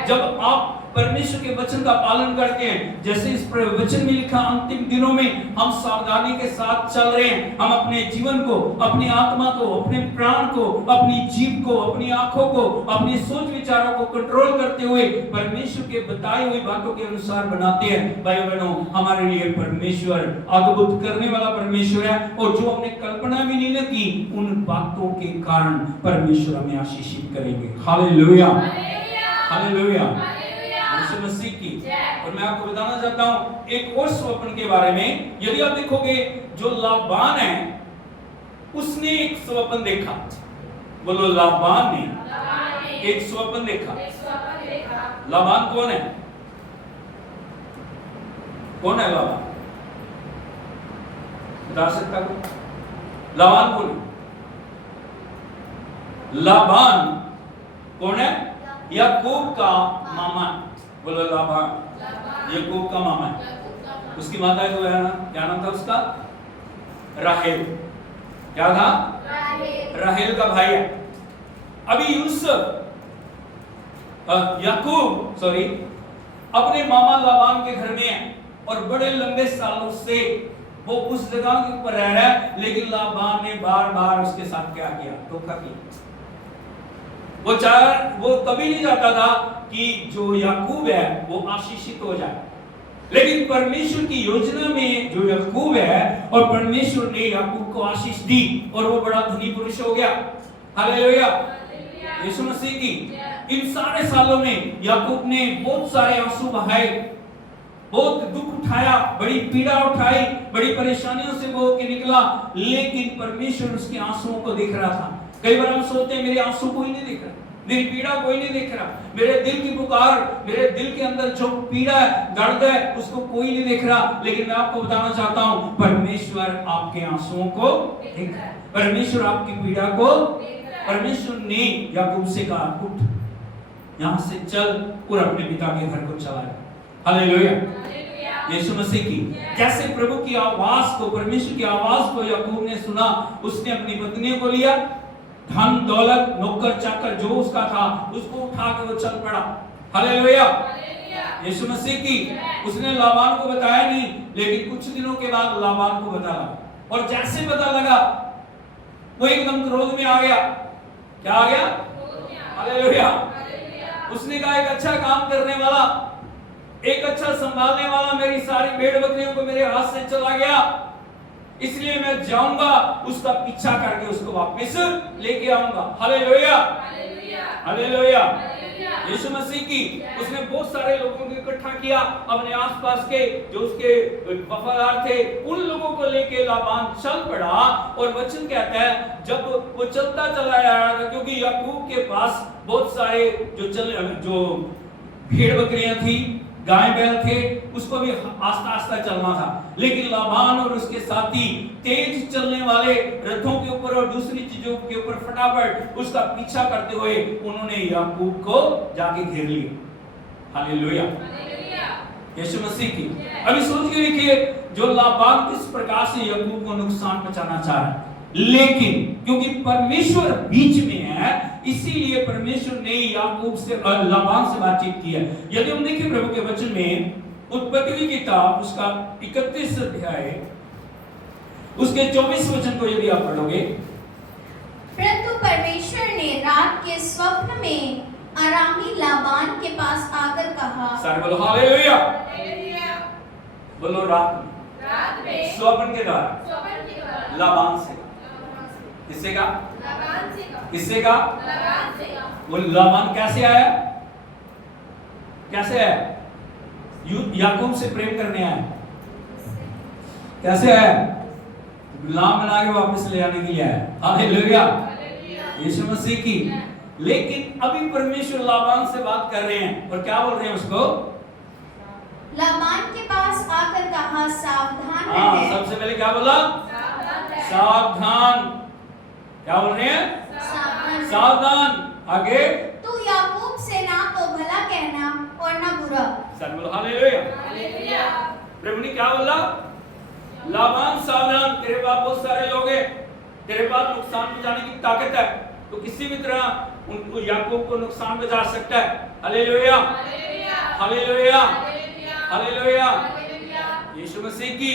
जब आप परमेश्वर के वचन का पालन करते हैं, जैसे इस वचन में लिखा अंतिम दिनों में हम सावधानी के साथ चल रहे हैं, हम अपने जीवन को, अपनी आत्मा को, अपने प्राण को, अपनी जीभ को, अपनी आंखों को, अपने सोच विचारों को कंट्रोल करते हुए परमेश्वर के बताई हुई बातों के अनुसार बनाते हैं। भाई बहनों, हमारे लिए परमेश्वर अद्भुत करने वाला परमेश्वर है, और जो हमने कल्पना भी नहीं की उन बातों के कारण परमेश्वर हमें आशीषित करेंगे। हालेलुया, हालेलुया, यीशु मसीह की। और मैं आपको बताना चाहता हूं एक और स्वप्न के बारे में। यदि आप देखोगे, जो लाबान है उसने एक स्वप्न देखा। बोलो, लाबान ने एक स्वप्न देखा। लाबान कौन है? कौन है लाबान? बता सकता कोई? लाबान कौन है? लाबान कौन है? याकूब का मामा। बोलो, लाबान याकूब का मामा है। उसकी माता जो है ना, क्या नाम था उसका? राहेल। क्या था? राहेल का भाई है। अभी यूसुफ याकूब अपने मामा लाबान के घर में है, और बड़े लंबे सालों से वो उस जगह के ऊपर रह रहा है, लेकिन लाबान ने बार बार उसके साथ क्या किया? धोखा किया। वो कभी नहीं चाहता था कि जो याकूब है वो आशीषित हो जाए, लेकिन परमेश्वर की योजना में जो याकूब है, और परमेश्वर ने याकूब को आशीष दी और वो बड़ा धनी पुरुष हो गया। हालेलुया, यीशु मसीह की। इन सारे सालों में याकूब ने बहुत सारे आंसू बहाए, बहुत दुख उठाया, बड़ी पीड़ा उठाई, बड़ी परेशानियों से वो होके निकला, लेकिन परमेश्वर उसके आंसुओं को देख रहा था। कई बार हम सोचते हैं मेरे आंसू कोई नहीं देख रहा, मेरी पीड़ा कोई नहीं देख रहा, मेरे दिल की पुकार, मेरे दिल के अंदर जो पीड़ा है, दर्द है, उसको कोई नहीं देख रहा। लेकिन मैं आपको बताना चाहता हूं, परमेश्वर आपके आंसुओं को देख रहा है, परमेश्वर आपकी पीड़ा को। परमेश्वर ने याकूब से कहा, उठ, यहां से चल और अपने पिता के घर को चला जा। हालेलुया, यीशु मसीह की। जैसे प्रभु की आवाज को, परमेश्वर की आवाज को याकूब ने सुना, उसने अपनी पत्नियों को लिया, धन दौलत, नौकर चाकर जो उसका था, उसको उठा के वो चल पड़ा। हालेलुया, यीशु मसीह की। उसने लाबान को बताया नहीं, लेकिन कुछ दिनों के बाद लाबान को पता लगा, और जैसे पता लगा वो एकदम क्रोध में आ गया। क्या आ गया? हालेलुया। उसने कहा, एक अच्छा काम करने वाला, एक अच्छा संभालने वाला मेरी सारी भेड़ बकरियों को मेरे हाथ से चला गया, इसलिए मैं जाऊंगा, उसका पीछा करके उसको वापस लेके आऊंगा। हालेलुया, हालेलुया, यीशु मसीह की। उसने बहुत सारे लोगों को इकट्ठा किया, अपने आसपास के जो उसके वफादार थे, उन लोगों को लेके लाबान चल पड़ा। और वचन कहता है, जब वो चलता चला जा रहा था, क्योंकि याकूब के पास बहुत सारे जो भेड़ बकरियां थी, गाय बैल थे, उसको भी आस्ता आस्ता चलना था। लेकिन लाबान और उसके साथी तेज चलने वाले रथों के ऊपर और दूसरी चीजों के ऊपर फटाफट उसका पीछा करते हुए उन्होंने याकूब को जाके घेर लिया। हालेलुया, यीशु मसीह की। अभी सोच के देखिए, जो लाबान किस प्रकार से याकूब को नुकसान पहुंचाना चाह रहा है, लेकिन क्योंकि परमेश्वर बीच में है, इसीलिए परमेश्वर ने याकूब से, लाबान से बातचीत की है। यदि हम देखें प्रभु के वचन में, उत्पत्ति की किताब उसका 31 अध्याय उसके 24 वचन को यदि आप पढ़ोगे, परंतु परमेश्वर ने रात के स्वप्न में अरामी लाबान के पास आकर कहा। सारे बोलो हालेलुया, बोलो रात में स्वप्न के द्वारा लाबान से। किससे का? किससे का? वो लाबान कैसे आया? कैसे आया? याकूब से प्रेम करने आया। कैसे आया? गुलाम बना के वापस ले आने के लिए आया। हालेलुया, यीशु मसीह की। लेकिन अभी परमेश्वर लाबान से बात कर रहे हैं, और क्या बोल रहे हैं उसको? लाबान के पास आकर कहा, सावधान रहे। सबसे पहले क्या बोला? सावधान। क्या बोल रहे हैं? सावधान। आगे, तू याकूब से ना तो भला कहना और ना बुरा। सब बोलो हालेलुया। प्रभु ने क्या बोला? लाबान सावधान, तेरे पास बहुत सारे लोग हैं, तेरे पास नुकसान पहुंचाने की ताकत है, तो किसी भी तरह उनको याकूब को नुकसान पहुंचा सकता है। Hallelujah, hallelujah, hallelujah, Yeshu Masih की।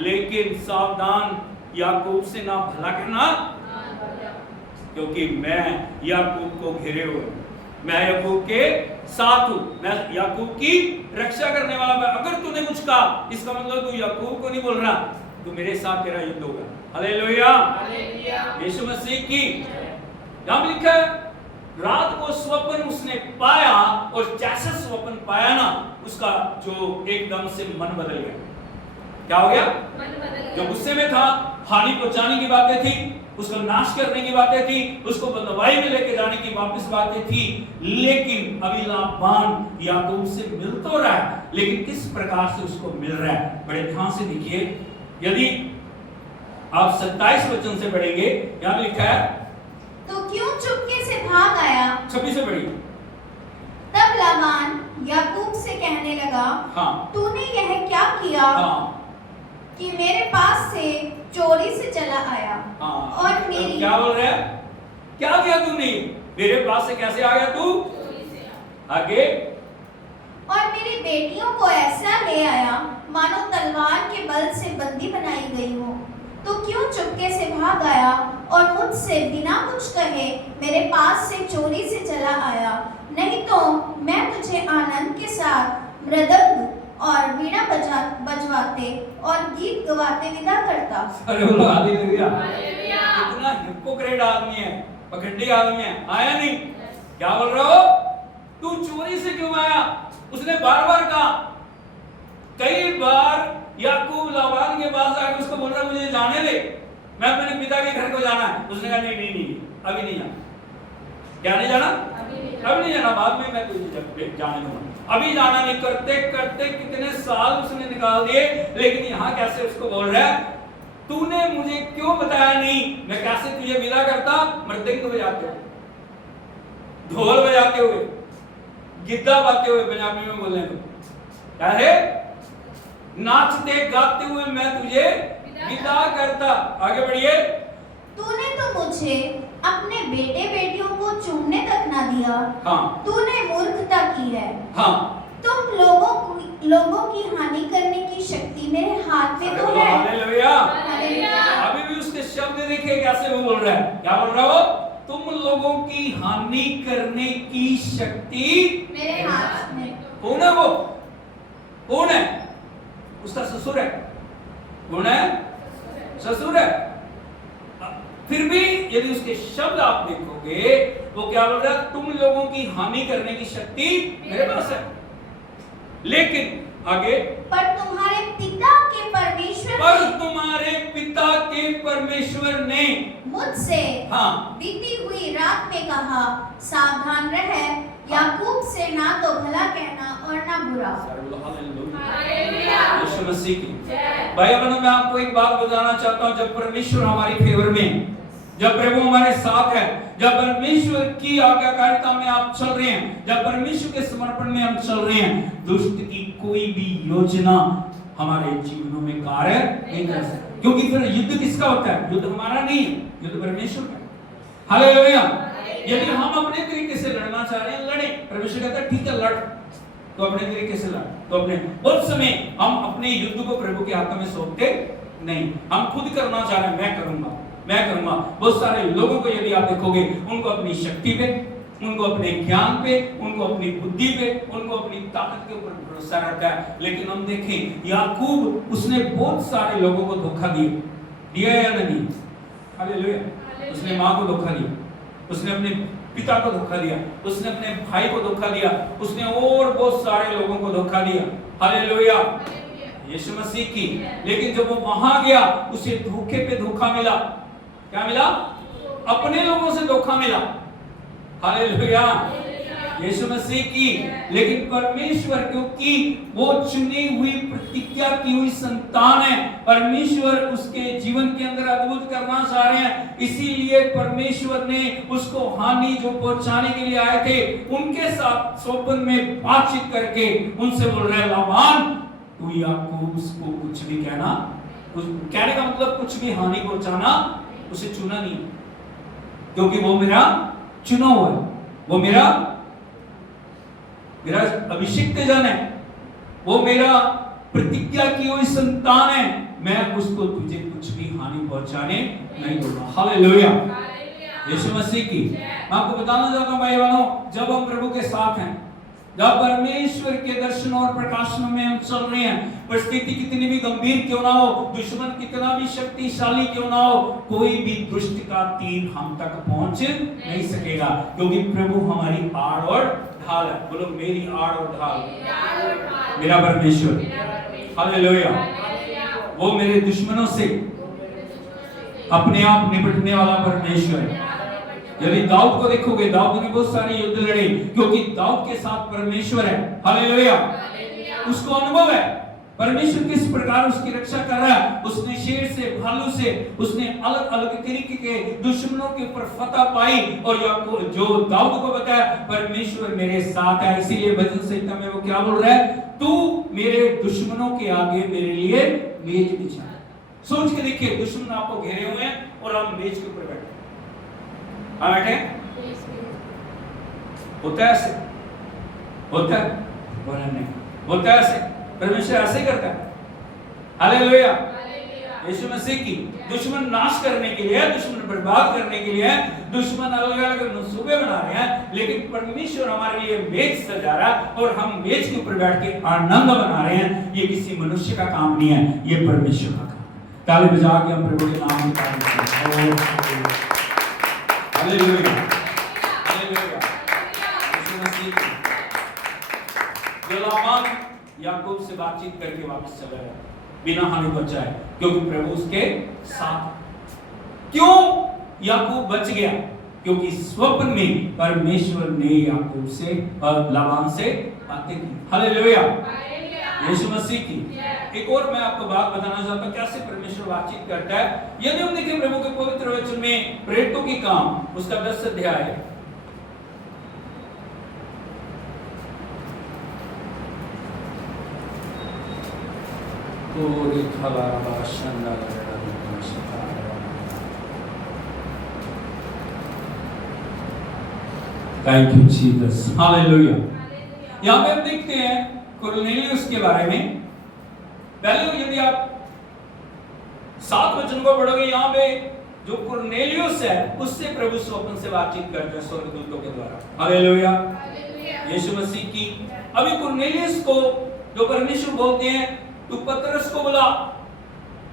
लेकिन सावधान, याकूब से ना भला कहना, क्योंकि मैं याकूब को घेरे हुए, मैं याकूब के साथ हूं, मैं याकूब की रक्षा करने वाला। मैं अगर तूने कुछ कहा, इसका मतलब तू याकूब को नहीं बोल रहा, तू मेरे साथ तेरा युद्ध होगा। हालेलुया, यीशु मसीह की। यहां लिखा है, रात को स्वप्न उसने पाया, और जैसे स्वप्न पाया ना, उसका जो एकदम से मन बदल गया। क्या हो गया? जो गुस्से में था, हानि पहुंचाने की बातें थी, उसको नाश करने की बातें थी, उसको बंदवाई में लेके जाने की वापस बातें थी, लेकिन अभी लाबान याकूब से मिल तो रहा है, लेकिन किस प्रकार से उसको मिल रहा है, बड़े ध्यान से देखिए। यदि आप 27 वचन से पढ़ेंगे, यहां लिखा है, तो क्यों चुपके से भाग आया? 26 से पढ़िए। तब लाबान याकूब से कहने लगा, हाँ, तूने यह क्या किया हाँ, कि मेरे पास से चोरी से चला आया? हाँ, और मेरी, क्या बोल रहा है? क्या किया तूने? मेरे पास से कैसे आ गया तू? आगे, और मेरी बेटियों को ऐसा ले आया मानो तलवार के बल से बंदी बनाई गई हो। तो क्यों चुपके से भाग आया और मुझसे बिना कुछ कहे मेरे पास से चोरी से चला आया? नहीं तो मैं तुझे आनंद के साथ मृदंग और वीणा बजवाते और गीत गवाते विदा करता। अरे बोलो हालेलुया। इतना हिपोक्रेट आदमी है, पखंडी आदमी है, आया नहीं? क्या बोल रहे हो? तू चोरी से क्यों आया? उसने बार बार कहा, कई बार याकूब लाबान के पास आके उसको बोल रहा, मुझे जाने दे, मैं अपने पिता के घर को जाना है। उसने कहा, नहीं नहीं नहीं, अभी नहीं जाना। क्या नहीं जाना? अभी नहीं जाना, बाद में मैं तुझे जाने दूंगा, अभी जाना नहीं। करते करते कितने साल उसने निकाल दिए, लेकिन यहाँ कैसे उसको बोल रहा है, तूने मुझे क्यों बताया नहीं? मैं कैसे तुझे विदा करता? मृदंग बजाते हुए, ढोल बजाते हुए, गिद्दा बाते हुए, पंजाबी में बोले तो क्या है, नाचते गाते हुए मैं तुझे विदा करता। आगे बढ़िए। तूने तो मुझे अपने बेटे बेटियों को चूमने तक ना दिया। हाँ, तूने मूर्खता की है। हाँ, तुम लोगों की हानि करने की शक्ति मेरे हाथ में तो है। हालेलुया। हालेलुया। अभी भी उसके शब्द देखिए कैसे वो बोल रहा है। क्या बोल रहा हो? तुम लोगों की हानि करने की शक्ति मेरे हाथ में। कौन है वो? कौन है? उसका ससुर है। कौन है? ससुर है। फिर भी यदि उसके शब्द आप देखोगे, वो क्या बोल रहा है? तुम लोगों की हानि करने की शक्ति मेरे पास है। लेकिन आगे, पर तुम्हारे पिता के परमेश्वर ने मुझसे, हाँ, बीती हुई रात में कहा, सावधान रह, याकूब से ना तो भला कहना और ना बुरा। यीशु मसीह की। भाई बहनों, मैं आपको एक बात बताना चाहता हूं, जब परमेश्वर हमारी फेवर में, जब प्रभु हमारे साथ है, जब परमेश्वर की आज्ञाकारिता में आप चल रहे हैं, जब परमेश्वर के समर्पण में हम चल रहे हैं, दुष्ट की कोई भी योजना हमारे जीवनों में कार्य नहीं कर सकती। क्योंकि फिर युद्ध किसका होता है? युद्ध हमारा नहीं है, युद्ध परमेश्वर का। हालेलुया। यदि हम अपने तरीके से लड़ना चाह रहे हैं, लड़े। परमेश्वर कहता है ठीक है, लड़, तो अपने तरीके से लड़। तो अपने उस समय हम अपने युद्ध को प्रभु के हाथ में सौंपते नहीं, हम खुद करना चाह रहे हैं, मैं करूंगा, मैं करूंगा। बहुत सारे लोगों को यदि आप देखोगे, उनको अपनी शक्ति पे, उनको अपने ज्ञान पे, उनको अपनी बुद्धि पे, उनको अपनी ताकत के ऊपर भरोसा रहता है। लेकिन हम देखें, याकूब, उसने बहुत सारे लोगों को धोखा दिया या नहीं? हालेलुया। उसने माँ को धोखा दिया, उसने अपने पिता को धोखा दिया, उसने अपने भाई को धोखा दिया, उसने और बहुत सारे लोगों को धोखा दिया। हालेलुया, यीशु मसीह की। लेकिन जब वो वहां गया, उसे धोखे पे धोखा मिला। क्या मिला? अपने लोगों से धोखा मिला। हालेलुया, यीशु मसीह की। लेकिन परमेश्वर, क्योंकि वो चुनी हुई, प्रतिज्ञा की हुई संतान है, परमेश्वर उसके जीवन के अंदर अद्भुत करना चाह रहे हैं, इसीलिए परमेश्वर ने उसको हानि जो पहुंचाने के लिए आए थे, उनके साथ स्वप्न में बातचीत करके उनसे बोल रहे हैं, लाबान, तू याकूब को कुछ भी कहना, कहने का मतलब कुछ भी हानि पहुंचाना, उसे चुना नहीं, क्योंकि वो मेरा चुना हुआ है, वो मेरा मेरा अभिषिक्त जन है, वो मेरा प्रतिज्ञा की हुई संतान है, मैं उसको तुझे कुछ भी हानि पहुंचाने नहीं दूंगा। हालेलुया, यीशु मसीह की। मैं आपको बताना चाहता हूं भाई बहनों, जब हम प्रभु के साथ हैं, जब परमेश्वर के दर्शन और प्रकाशनों में हम चल रहे हैं, परिस्थिति कितनी भी गंभीर क्यों ना हो, दुश्मन कितना भी शक्तिशाली क्यों ना हो, कोई भी दुष्ट का तीर हम तक पहुंच नहीं सकेगा, क्योंकि प्रभु हमारी आड़ और ढाल है। बोलो मेरी आड़ और ढाल, मेरा परमेश्वर, हालेलुया, वो मेरे दुश्मनों से अपने आप निपटने वाला परमेश्वर है। यदि दाऊद को देखोगे, दाऊद ने बहुत सारे युद्ध लड़े, क्योंकि दाऊद के साथ परमेश्वर है। हालेलुया, उसको अनुभव है परमेश्वर किस प्रकार उसकी रक्षा कर रहा है। उसने शेर से, भालू से, उसने अलग अलग तरीके के दुश्मनों के ऊपर फतह पाई, और जो दाऊद को बताया परमेश्वर मेरे साथ है। इसीलिए भजन संहिता में वो क्या बोल रहा है, तू मेरे दुश्मनों के आगे मेरे लिए मेज बिछा। सोच के देखिए, दुश्मन आपको घेरे हुए हैं और आप मेज के ऊपर बैठे, बैठे होता है ऐसे, होता है बोला नहीं, होता है ऐसे, परमेश्वर ऐसे करता है। हालेलुया, यीशु मसीह की। दुश्मन नाश करने के लिए, दुश्मन बर्बाद करने के लिए, दुश्मन अलग अलग मंसूबे बना रहे हैं, लेकिन परमेश्वर हमारे लिए मेज सजा रहा है और हम मेज के ऊपर बैठ के आनंद बना रहे हैं। ये किसी मनुष्य का काम नहीं है, ये परमेश्वर का काम। ताली बजा के हम प्रभु के नाम की तारीफ करें। हालेलुया, हालेलुया, यीशु मसीह की। जो लाबान याकूब से बातचीत करके वापस चला गया बिना हानि पहुंचाए, क्योंकि प्रभु उसके साथ। क्यों याकूब बच गया? क्योंकि स्वप्न में परमेश्वर ने याकूब से लाबान से बातें की। हालेलुया, यीशु मसीह की। एक और मैं आपको बात बताना चाहता हूं, कैसे परमेश्वर बातचीत करता है। यदि हम देखें प्रभु के पवित्र वचन में प्रेरितों के काम उसका 10 अध्याय, थैंक यू जीसस, हालेलुया। यहां पे हम देखते हैं कुरनेलियुस के बारे में। पहले यदि आप 7 वचन को पढ़ोगे, यहाँ पे जो कुरनेलियुस है उससे प्रभु स्वप्न से बातचीत करते हैं स्वर्गदूतों के द्वारा। हालेलुया, यीशु मसीह की। अभी कुरनेलियुस को जो परमेश्वर बोलते हैं तू पतरस को बुला,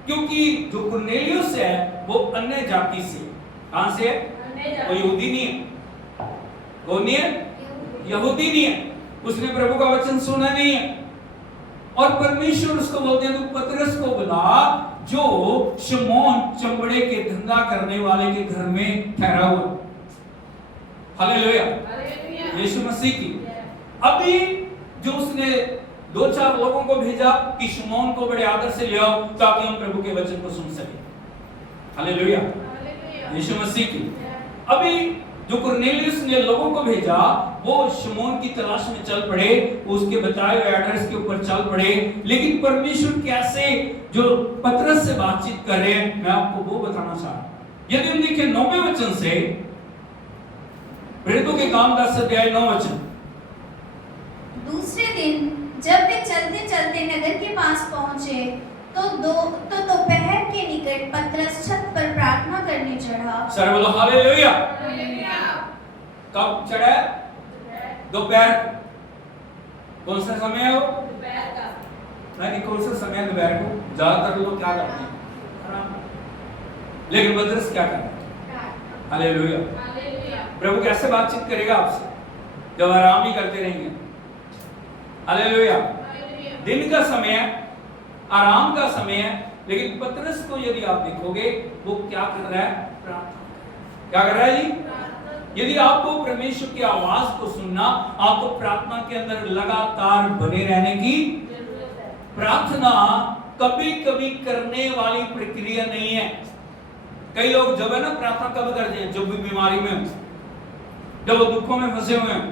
क्योंकि जो कुरनेलियुस है वो अन्य जाति से, कहां से है? वो यहूदी नहीं है, वो नहीं है, यहूदी नहीं है, उसने प्रभु का वचन सुना नहीं है। और परमेश्वर उसको बोलते हैं तू पतरस को बुला, जो शमौन चमड़े के धंधा करने वाले के घर में ठहरा हुआ। हालेलुया, यीशु मसीह की। अभी जो उसने 2-4 लोगों को भेजा कि शमौन को बड़े आदर से ले आओ ताकि हम प्रभु के वचन को सुन सके। हालेलुया, यीशु मसीह की। अभी जो कुरनेलियुस ने लोगों को भेजा, वो शमौन की तलाश में चल पड़े, उसके बताए हुए एड्रेस के ऊपर चल पड़े। लेकिन परमेश्वर कैसे जो पतरस से बातचीत कर रहे हैं, मैं आपको वो बताना चाह रहा हूं। यदि हम देखें 9वें वचन से, प्रेरितों के काम 10 अध्याय 9 वचन। दूसरे दिन जब वे चलते चलते नगर के पास पहुंचे, तो दोपहर के निकट पतरस छत पर प्रार्थना करने चढ़ा। सर बोलो हालेलुया। कब चढ़ा? दोपहर। कौन सा समय है वो? दोपहर का। नहीं, कौन सा समय है दोपहर को? ज्यादातर लोग क्या करते हैं? आराम। लेकिन पतरस क्या कर रहा है? हालेलुया। प्रभु कैसे बातचीत करेगा आपसे जब आराम ही करते रहेंगे? हालेलुया। दिन का समय है, आराम का समय है, लेकिन पतरस को यदि आप देखोगे वो क्या कर रहा है? प्रार्थना। क्या कर रहा है जी? यदि आपको परमेश्वर की आवाज को सुनना, आपको प्रार्थना के अंदर लगातार बने रहने की जरूरत है। प्रार्थना कभी कभी करने वाली प्रक्रिया नहीं है। कई लोग जब है ना प्रार्थना कब करते हैं? जब भी बीमारी में हो, जब वो दुखों में फंसे हुए हैं,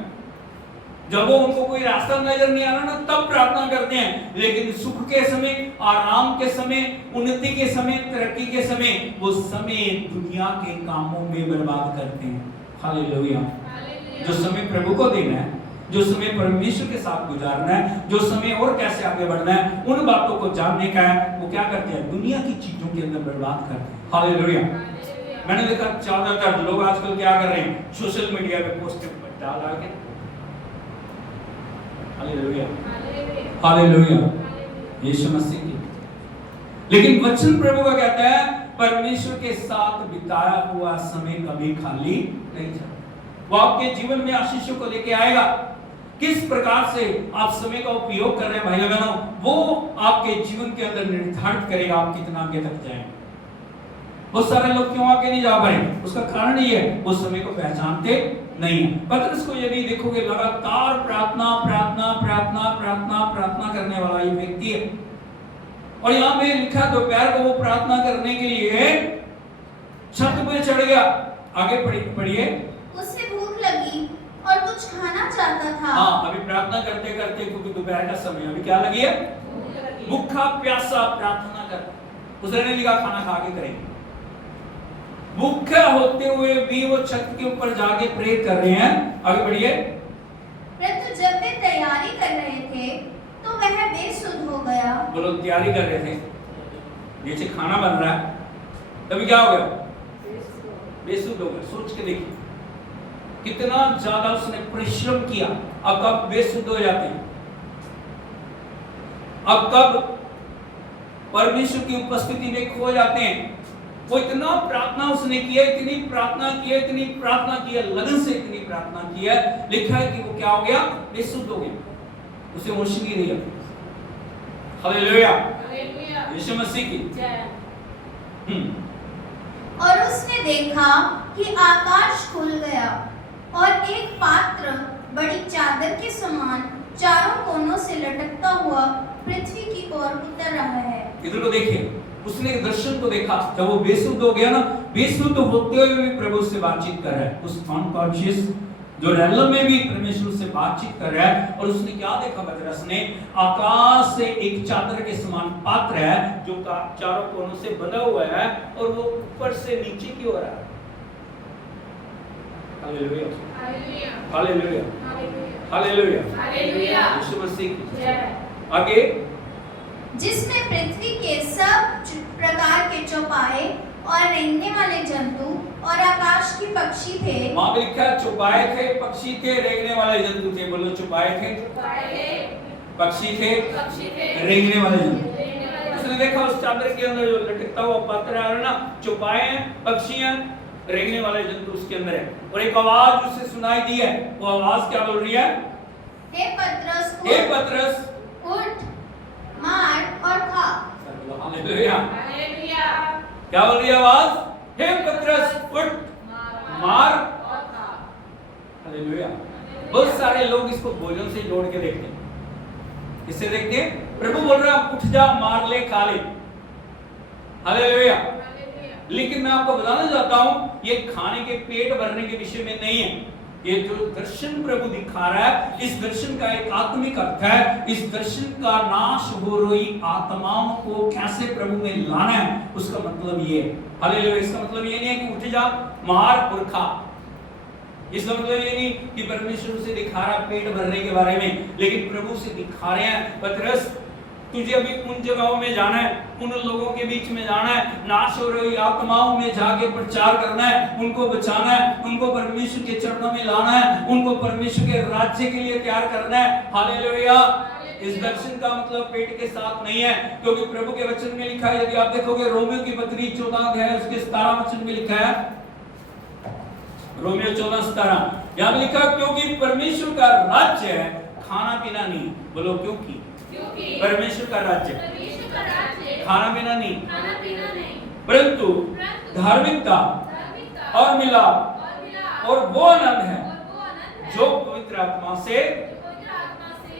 जब वो उनको कोई रास्ता नजर नहीं आ रहा ना, तब प्रार्थना करते हैं। लेकिन सुख के समय, आराम के समय, उन्नति के समय, तरक्की के समय, वो समय दुनिया के कामों में बर्बाद करते हैं। हालेलुया। जो समय प्रभु को देना है, जो समय परमेश्वर के साथ गुजारना है, जो समय और कैसे आगे बढ़ना है, उन बातों को जानने का है, वो क्या करते हैं? दुनिया की चीजों के अंदर बर्बाद करते हैं। हालेलुया। मैंने देखा ज्यादातर लोग आजकल क्या कर रहे हैं? सोशल मीडिया पे पोस्ट डाल के, हालेलुया हालेलुया यीशु मसीह की। लेकिन वचन प्रभु का कहता है परमेश्वर के साथ बिताया हुआ समय कभी खाली नहीं जाता। वो आपके जीवन में आशीषों को लेके आएगा। किस प्रकार से आप समय का उपयोग कर रहे हैं भाई बहनों, वो आपके जीवन के अंदर निर्धारित करेगा आप कितना आगे तक जाएंगे। बहुत सारे लोग क्यों आगे नहीं जा पा रहे? उसका कारण ये है वो समय को पहचानते नहीं है। पतरस को यदि देखोगे लगातार प्रार्थना प्रार्थना प्रार्थना प्रार्थना प्रार्थना करने वाला ये व्यक्ति है, और यहाँ पे लिखा दोपहर को वो प्रार्थना करने के लिए छत पे चढ़ गया। आगे पढ़िए। उसे भूख लगी और कुछ खाना चाहता था। हाँ, अभी प्रार्थना करते करते, क्योंकि दोपहर का समय, अभी क्या लगी है? भूखा प्यासा प्रार्थना कर। उसने नहीं लिखा खाना खा के करेंगे। भूखा होते हुए भी वो छत के ऊपर जाके प्रे कर रहे हैं। आगे बढ़िए। परंतु जब वे तैयारी कर रहे थे तो वह बेसुध हो गया। बोलो, तैयारी कर रहे थे, नीचे खाना बन रहा है, तभी क्या हो गया? बेसुध हो गया। सोच के देखिए कितना ज्यादा उसने परिश्रम किया। अब कब बेसुध हो जाते हैं? अब कब परमेश्वर की उपस्थिति में खो जाते हैं? वो इतना प्रार्थना उसने किया, इतनी प्रार्थना किया, इतनी प्रार्थना किया, लगन से इतनी प्रार्थना किया, लिखा है कि वो क्या हो गया? बेसुध हो गया। उसे होश नहीं रही। हालेलुया यीशु मसीह की जय। और उसने देखा कि आकाश खुल गया और एक पात्र बड़ी चादर के समान चारों कोनों से लटकता हुआ पृथ्वी की ओर उतर रहा है। इधर को देखिए, उसने दर्शन को देखा। जब वो बेसुध हो गया ना, बेसुध होते हुए भी प्रभु से बातचीत कर रहा है। उस अनकॉन्शियस जो रेलम में भी परमेश्वर से बातचीत कर रहा है। और उसने क्या देखा? पतरस ने आकाश से एक चादर के समान पात्र है जो चारों कोनों से बंधा हुआ है और वो ऊपर से नीचे की ओर है। Hallelujah hallelujah hallelujah hallelujah Yeshu Masih की जय। आगे, जिसमें पृथ्वी के सब प्रकार के चौपाए और रेंगने वाले जंतु और आकाश के पक्षी थे। वहां लिखा चौपाए थे, पक्षी थे, रेंगने वाले जंतु थे। बोलो, चौपाए थे, पक्षी थे, रेंगने वाले जंतु। उसने देखा उस चादर के अंदर जो लटकता हुआ पात्र है ना, चौपाए हैं, पक्षी हैं, रेंगने वाले जंतु उसके अंदर है। और एक आवाज उसे सुनाई दी है। वो आवाज क्या बोल रही है? हे पतरस हे पतरस उठ, मार और खा। हालेलुया क्या बोल रही है आवाज? हे पतरस उठ, मार और खा। हालेलुया। बहुत सारे लोग इसको भोजन से जोड़ के देखते हैं। किससे देखते हैं? प्रभु बोल रहा है उठ जा, मार ले, खा ले। हालेलुया। लेकिन मैं आपको बताना चाहता हूं, ये खाने के पेट भरने के विषय में नहीं है। ये जो दर्शन प्रभु दिखा रहा है, इस दर्शन का एक आत्मिक अर्थ है। इस दर्शन का नाश हो रही आत्माओं को कैसे प्रभु में लाना है, उसका मतलब ये है। हालेलुया। इसका मतलब ये नहीं है कि उठ जा, मार और खा। इसका मतलब ये नहीं कि परमेश्वर से दिखा रहा पेट भरने के बारे में, लेकिन प्रभु से दिखा रहे हैं पतरस तुझे अभी उन जगहों में जाना है, उन लोगों के बीच में जाना है, नाश हो रही आत्माओं में जाके प्रचार करना है, उनको बचाना है, उनको परमेश्वर के चरणों में लाना है, उनको परमेश्वर के राज्य के लिए तैयार करना है। हालेलुया। इस दर्शन का मतलब पेट के साथ नहीं है, क्योंकि प्रभु के वचन में लिखा है, यदि आप देखोगे रोमियो की पत्री 14 अध्याय उसके 17 वचन में लिखा है, रोमियो 14:17 यहाँ लिखा क्योंकि परमेश्वर का राज्य है खाना पीना नहीं। बोलो, क्योंकि परमेश्वर का राज्य खाना पीना नहीं, परंतु धार्मिकता और मिलाप और वो आनंद है जो पवित्र आत्मा से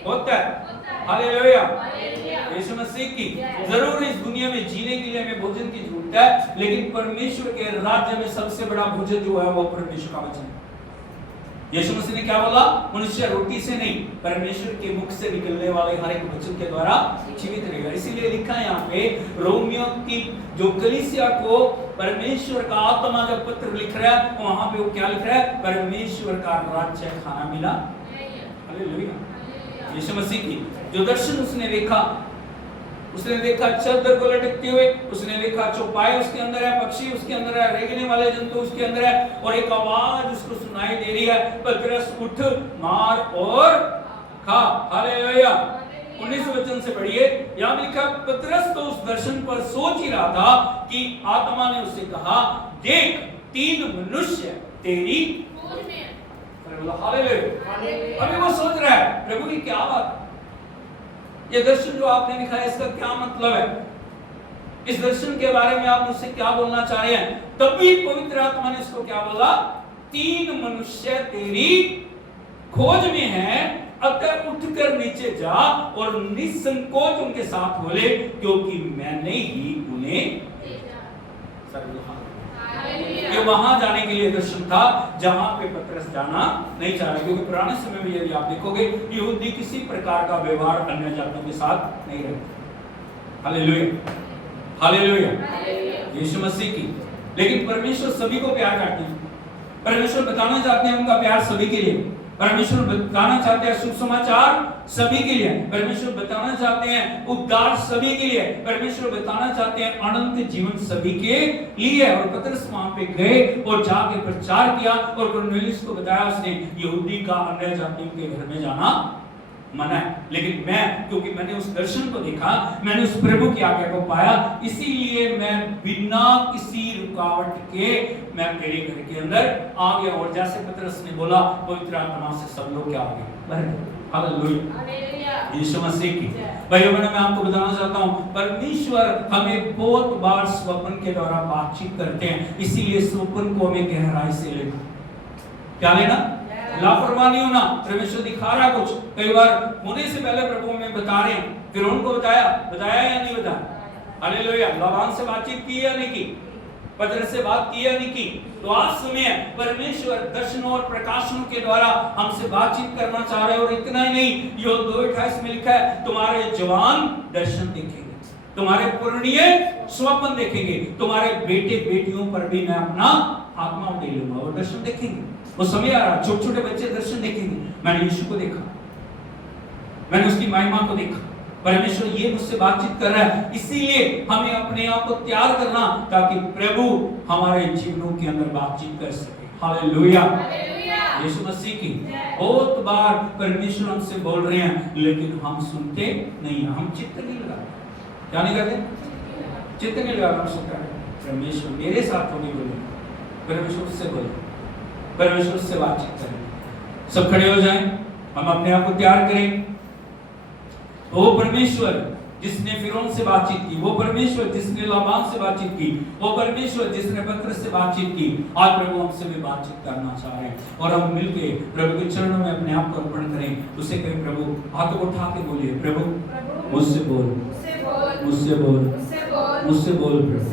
होता है। हालेलुया यीशु मसीह की। जरूर इस दुनिया में जीने के लिए हमें भोजन की जरूरत है, लेकिन परमेश्वर के राज्य में सबसे बड़ा भोजन जो है वो परमेश्वर का वचन है। यीशु मसीह ने क्या बोला? मनुष्य रोटी से नहीं, परमेश्वर के मुख से निकलने वाले हर एक वचन के द्वारा जीवित रहेगा। इसीलिए लिखा है यहाँ पे रोमियो की जो कलीसिया को परमेश्वर का आत्मा जब पत्र लिख रहा है, वहां पे वो क्या लिख रहा है? परमेश्वर का राज्य खाना मिला। हालेलुया। यीशु मसीह की जो दर्शन उसने देखा चद्दर को लटकते हुए, उसने देखा चौपाई उसके अंदर है, पक्षी उसके अंदर है, रेंगने वाले जंतु उसके अंदर है, और एक आवाज उसको सुनाई दे रही है, पतरस उठ, मार और खा। हालेलुया। 19 वचन से पढ़िए। यहाँ लिखा, पतरस तो उस दर्शन पर सोच ही रहा था कि आत्मा ने उससे कहा, देख 3 मनुष्य तेरी खोज में है। हालेलुया। अभी वो सोच रहा है, प्रभु की क्या बात, ये दर्शन जो आपने दिखाया इसका क्या मतलब है, इस दर्शन के बारे में आप मुझसे क्या बोलना चाह रहे हैं। तभी पवित्र आत्मा ने इसको क्या बोला, 3 मनुष्य तेरी खोज में हैं, अतः उठकर नीचे जा और निसंकोच उनके साथ बोले, क्योंकि मैंने ही उन्हें भेजा। ये वहां जाने के लिए दर्शन था जहां पे पतरस जाना नहीं चाह रहे, क्योंकि पुराने समय में यदि आप देखोगे यहूदी किसी प्रकार का व्यवहार अन्य जातियों के साथ नहीं रखते। हालेलुया। हालेलुया। यीशु मसीह की। लेकिन परमेश्वर सभी को प्यार करते हैं, परमेश्वर बताना चाहते हैं उनका प्यार सभी के लिए, परमेश्वर बताना चाहते हैं शुभ समाचार सभी के लिए, परमेश्वर बताना चाहते हैं उद्धार सभी के लिए, परमेश्वर बताना चाहते हैं अनंत जीवन सभी के लिए। और पतरस वहां पे गए और जाके प्रचार किया, और कुरनेलियुस को बताया उसने, यहूदी का अन्य जातियों के घर में जाना मना है, लेकिन मैं, क्योंकि मैंने उस दर्शन को देखा, मैंने उस प्रभु की आज्ञा को पाया, इसीलिए मैं बिना किसी रुकावट के मैं तेरे घर के अंदर आ गया। और जैसे पतरस ने बोला, पवित्र आत्मा से सब लोग क्या हो गए। हालेलुया। यीशु मसीह की। भाइयों बहनों, मैं आपको बताना चाहता हूँ, परमेश्वर हमें बहुत बार स्वप्न के द्वारा बातचीत करते हैं, इसीलिए स्वप्न को हमें गहराई से लेना। क्या लेना? लापरवाह नहीं होना। परमेश्वर दिखा रहा कुछ, कई बार होने से पहले प्रभु में बता रहे हैं, फिर उनको बताया या नहीं बताया। हालेलुया। लाबान से बातचीत की या नहीं की, पतरस से बात की या नहीं की। तो आज सुनिए, परमेश्वर दर्शनों और प्रकाशनों के द्वारा हमसे बातचीत करना चाह रहे हैं। और इतना ही नहीं, यो 2:28 में लिखा है, तुम्हारे जवान दर्शन देखेंगे, तुम्हारे पुरनिय स्वप्न देखेंगे, तुम्हारे बेटे बेटियों पर भी मैं अपना आत्मा दे लूंगा और दर्शन देखेंगे। वो समय आ रहा, छोटे छोटे बच्चे दर्शन देखेंगे। मैंने यीशु को देखा, मैंने उसकी महिमा को देखा। परमेश्वर ये मुझसे बातचीत कर रहा है, इसीलिए हमें अपने आप को तैयार करना ताकि प्रभु हमारे जीवनों के अंदर बातचीत कर सके। हालेलुया। यीशु मसीह की। बहुत बार परमेश्वर हमसे बोल रहे हैं, लेकिन हम सुनते नहीं हैं, हम चित्त नहीं लगाते। क्या नहीं करते? चित्त नहीं लगाते। परमेश्वर मेरे साथ होने बोले, परमेश्वर से बोले, परमेश्वर से बातचीत करें। सब खड़े हो जाएं, हम अपने आप को तैयार करें। वो परमेश्वर जिसने फिरौन से बातचीत की, वो परमेश्वर जिसने लाबान से बातचीत की, वो परमेश्वर जिसने पतरस से बातचीत की, आज प्रभु हमसे भी बातचीत करना चाह रहे हैं। और हम मिलके प्रभु के चरणों में अपने आप को अर्पण करें। उसे कहें, प्रभु हाथों को उठा के बोलिए, प्रभु मुझसे बोल, मुझसे बोल, मुझसे बोल प्रभु।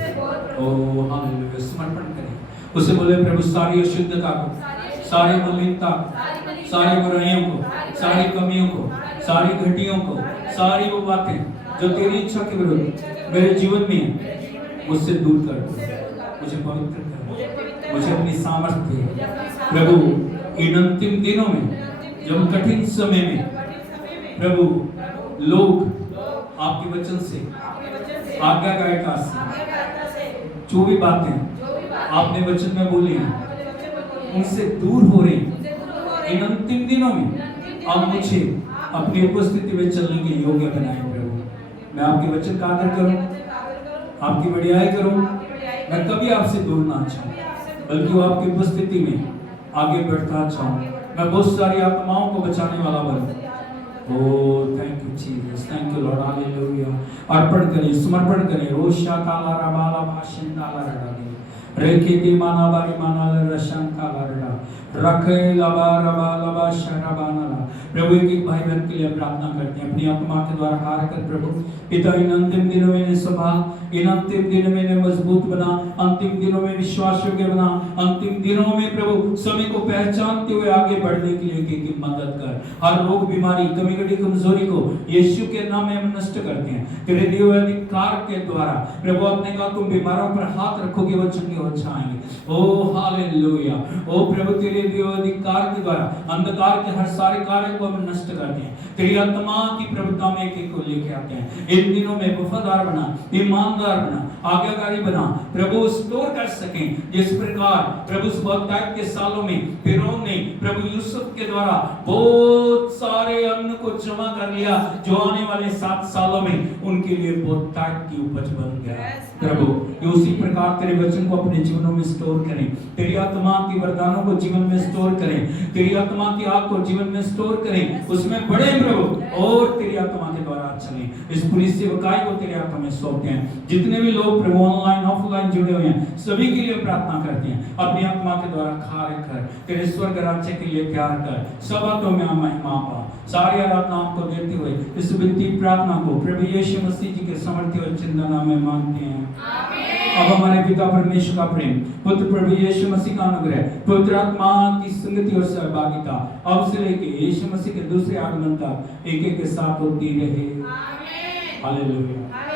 ओ हालेलुया। समर्पण करें, उसे बोले, प्रभु सारी अशुद्धता को, सारी मलिनता, सारी बुराइयों को, सारी कमियों को, सारी घटियों को, सारी वो बातें जो तेरी इच्छा के विरुद्ध मेरे जीवन में है, मुझसे दूर कर दो, मुझे पवित्र कर, मुझे अपनी सामर्थ्य दे प्रभु। इन अंतिम दिनों में, जब कठिन समय में प्रभु लोग आपके वचन से, आज्ञाकारिता से, जो भी बातें आपने वचन में बोली हैं, उनसे दूर हो रहे हैं, इन अंतिम दिनों में आप मुझे अपनी उपस्थिति में चलने के योग्य बनाए प्रभु। मैं आपके वचन का आदर करूं, आपकी बढ़ाई करूं, मैं कभी आपसे दूर ना चाहूं, बल्कि वो आपकी उपस्थिति में आगे बढ़ता चाहूं। मैं बहुत सारी आत्माओं को बचाने वाला बनूं। Oh thank you Jesus, thank you Lord. Hallelujah. अर्पण करें, समर्पण करें। रोशा काला रबाला भाषण काला रड़ा रेखिति माना बारी माना रशन काला रड़ा रखे लबा रबा लबा शरबाना। प्रभु एक भाई बहन के लिए प्रार्थना करते हैं, अपनी आत्मा के द्वारा कार्य कर प्रभु। पिता इन अंतिम दिनों में संभाल, इन अंतिम दिनों में मजबूत बना, अंतिम दिनों में विश्वास योग्य बना, अंतिम दिनों में प्रभु समय को पहचानते हुए आगे बढ़ने के लिए की मदद कर। हर रोग बीमारी कमी घटी कमजोरी को यीशु के नाम में हम नष्ट करते हैं। तेरे दिए हुए अधिकार के द्वारा प्रभु अपने का तुम बीमारों पर हाथ रखोगे, वो चंगे हो जाएंगे। ओ हालेलुया। ओ प्रभु तेरे तेरे विरोधिकार के द्वारा अंधकार के हर सारे कार्य को हम नष्ट करते हैं, तेरी आत्मा की प्रभुता में एक एक को लेके आते हैं। इन दिनों में वफादार बना, ईमानदार बना, आज्ञाकारी बना, प्रभु स्टोर कर सकें जिस प्रकार प्रभु बहुतायत के सालों में फिरौन ने प्रभु यूसुफ के द्वारा बहुत सारे अन्न को जमा कर लिया, जो आने वाले 7 सालों में उनके लिए बहुतायत की उपज बन गया। प्रभु ये उसी प्रकार तेरे वचन को अपने जीवनों में स्टोर करें, तेरी आत्मा की वरदानों को जीवन में स्टोर करें, तेरी आत्मा की आग को जीवन में स्टोर करें, उसमें बड़े प्रभु और तेरी आत्मा के द्वारा चलें। इस पूरी सेवकाई को तेरे हाथों में सौंपते हैं। जितने भी लोग प्रभु ऑनलाइन ऑफलाइन जुड़े हुए हैं सभी के लिए प्रार्थना करते हैं, अपनी आत्मा के द्वारा कार्य कर, तेरे स्वर्ग राज्य के लिए प्यार कर, सब बातों में महिमा पा। सारी आराधना आपको देते हुए इस विनती प्रार्थना को प्रभु यीशु मसीह जी के समर्थी और चिंता नाम में मांगते हैं। अब हमारे पिता परमेश्वर का प्रेम, पुत्र प्रभु यीशु मसीह का अनुग्रह, पवित्र आत्मा की संगति और सहभागिता अब से लेके यीशु मसीह के दूसरे आगमन तक एक एक के साथ होती रहे। हालेलुया।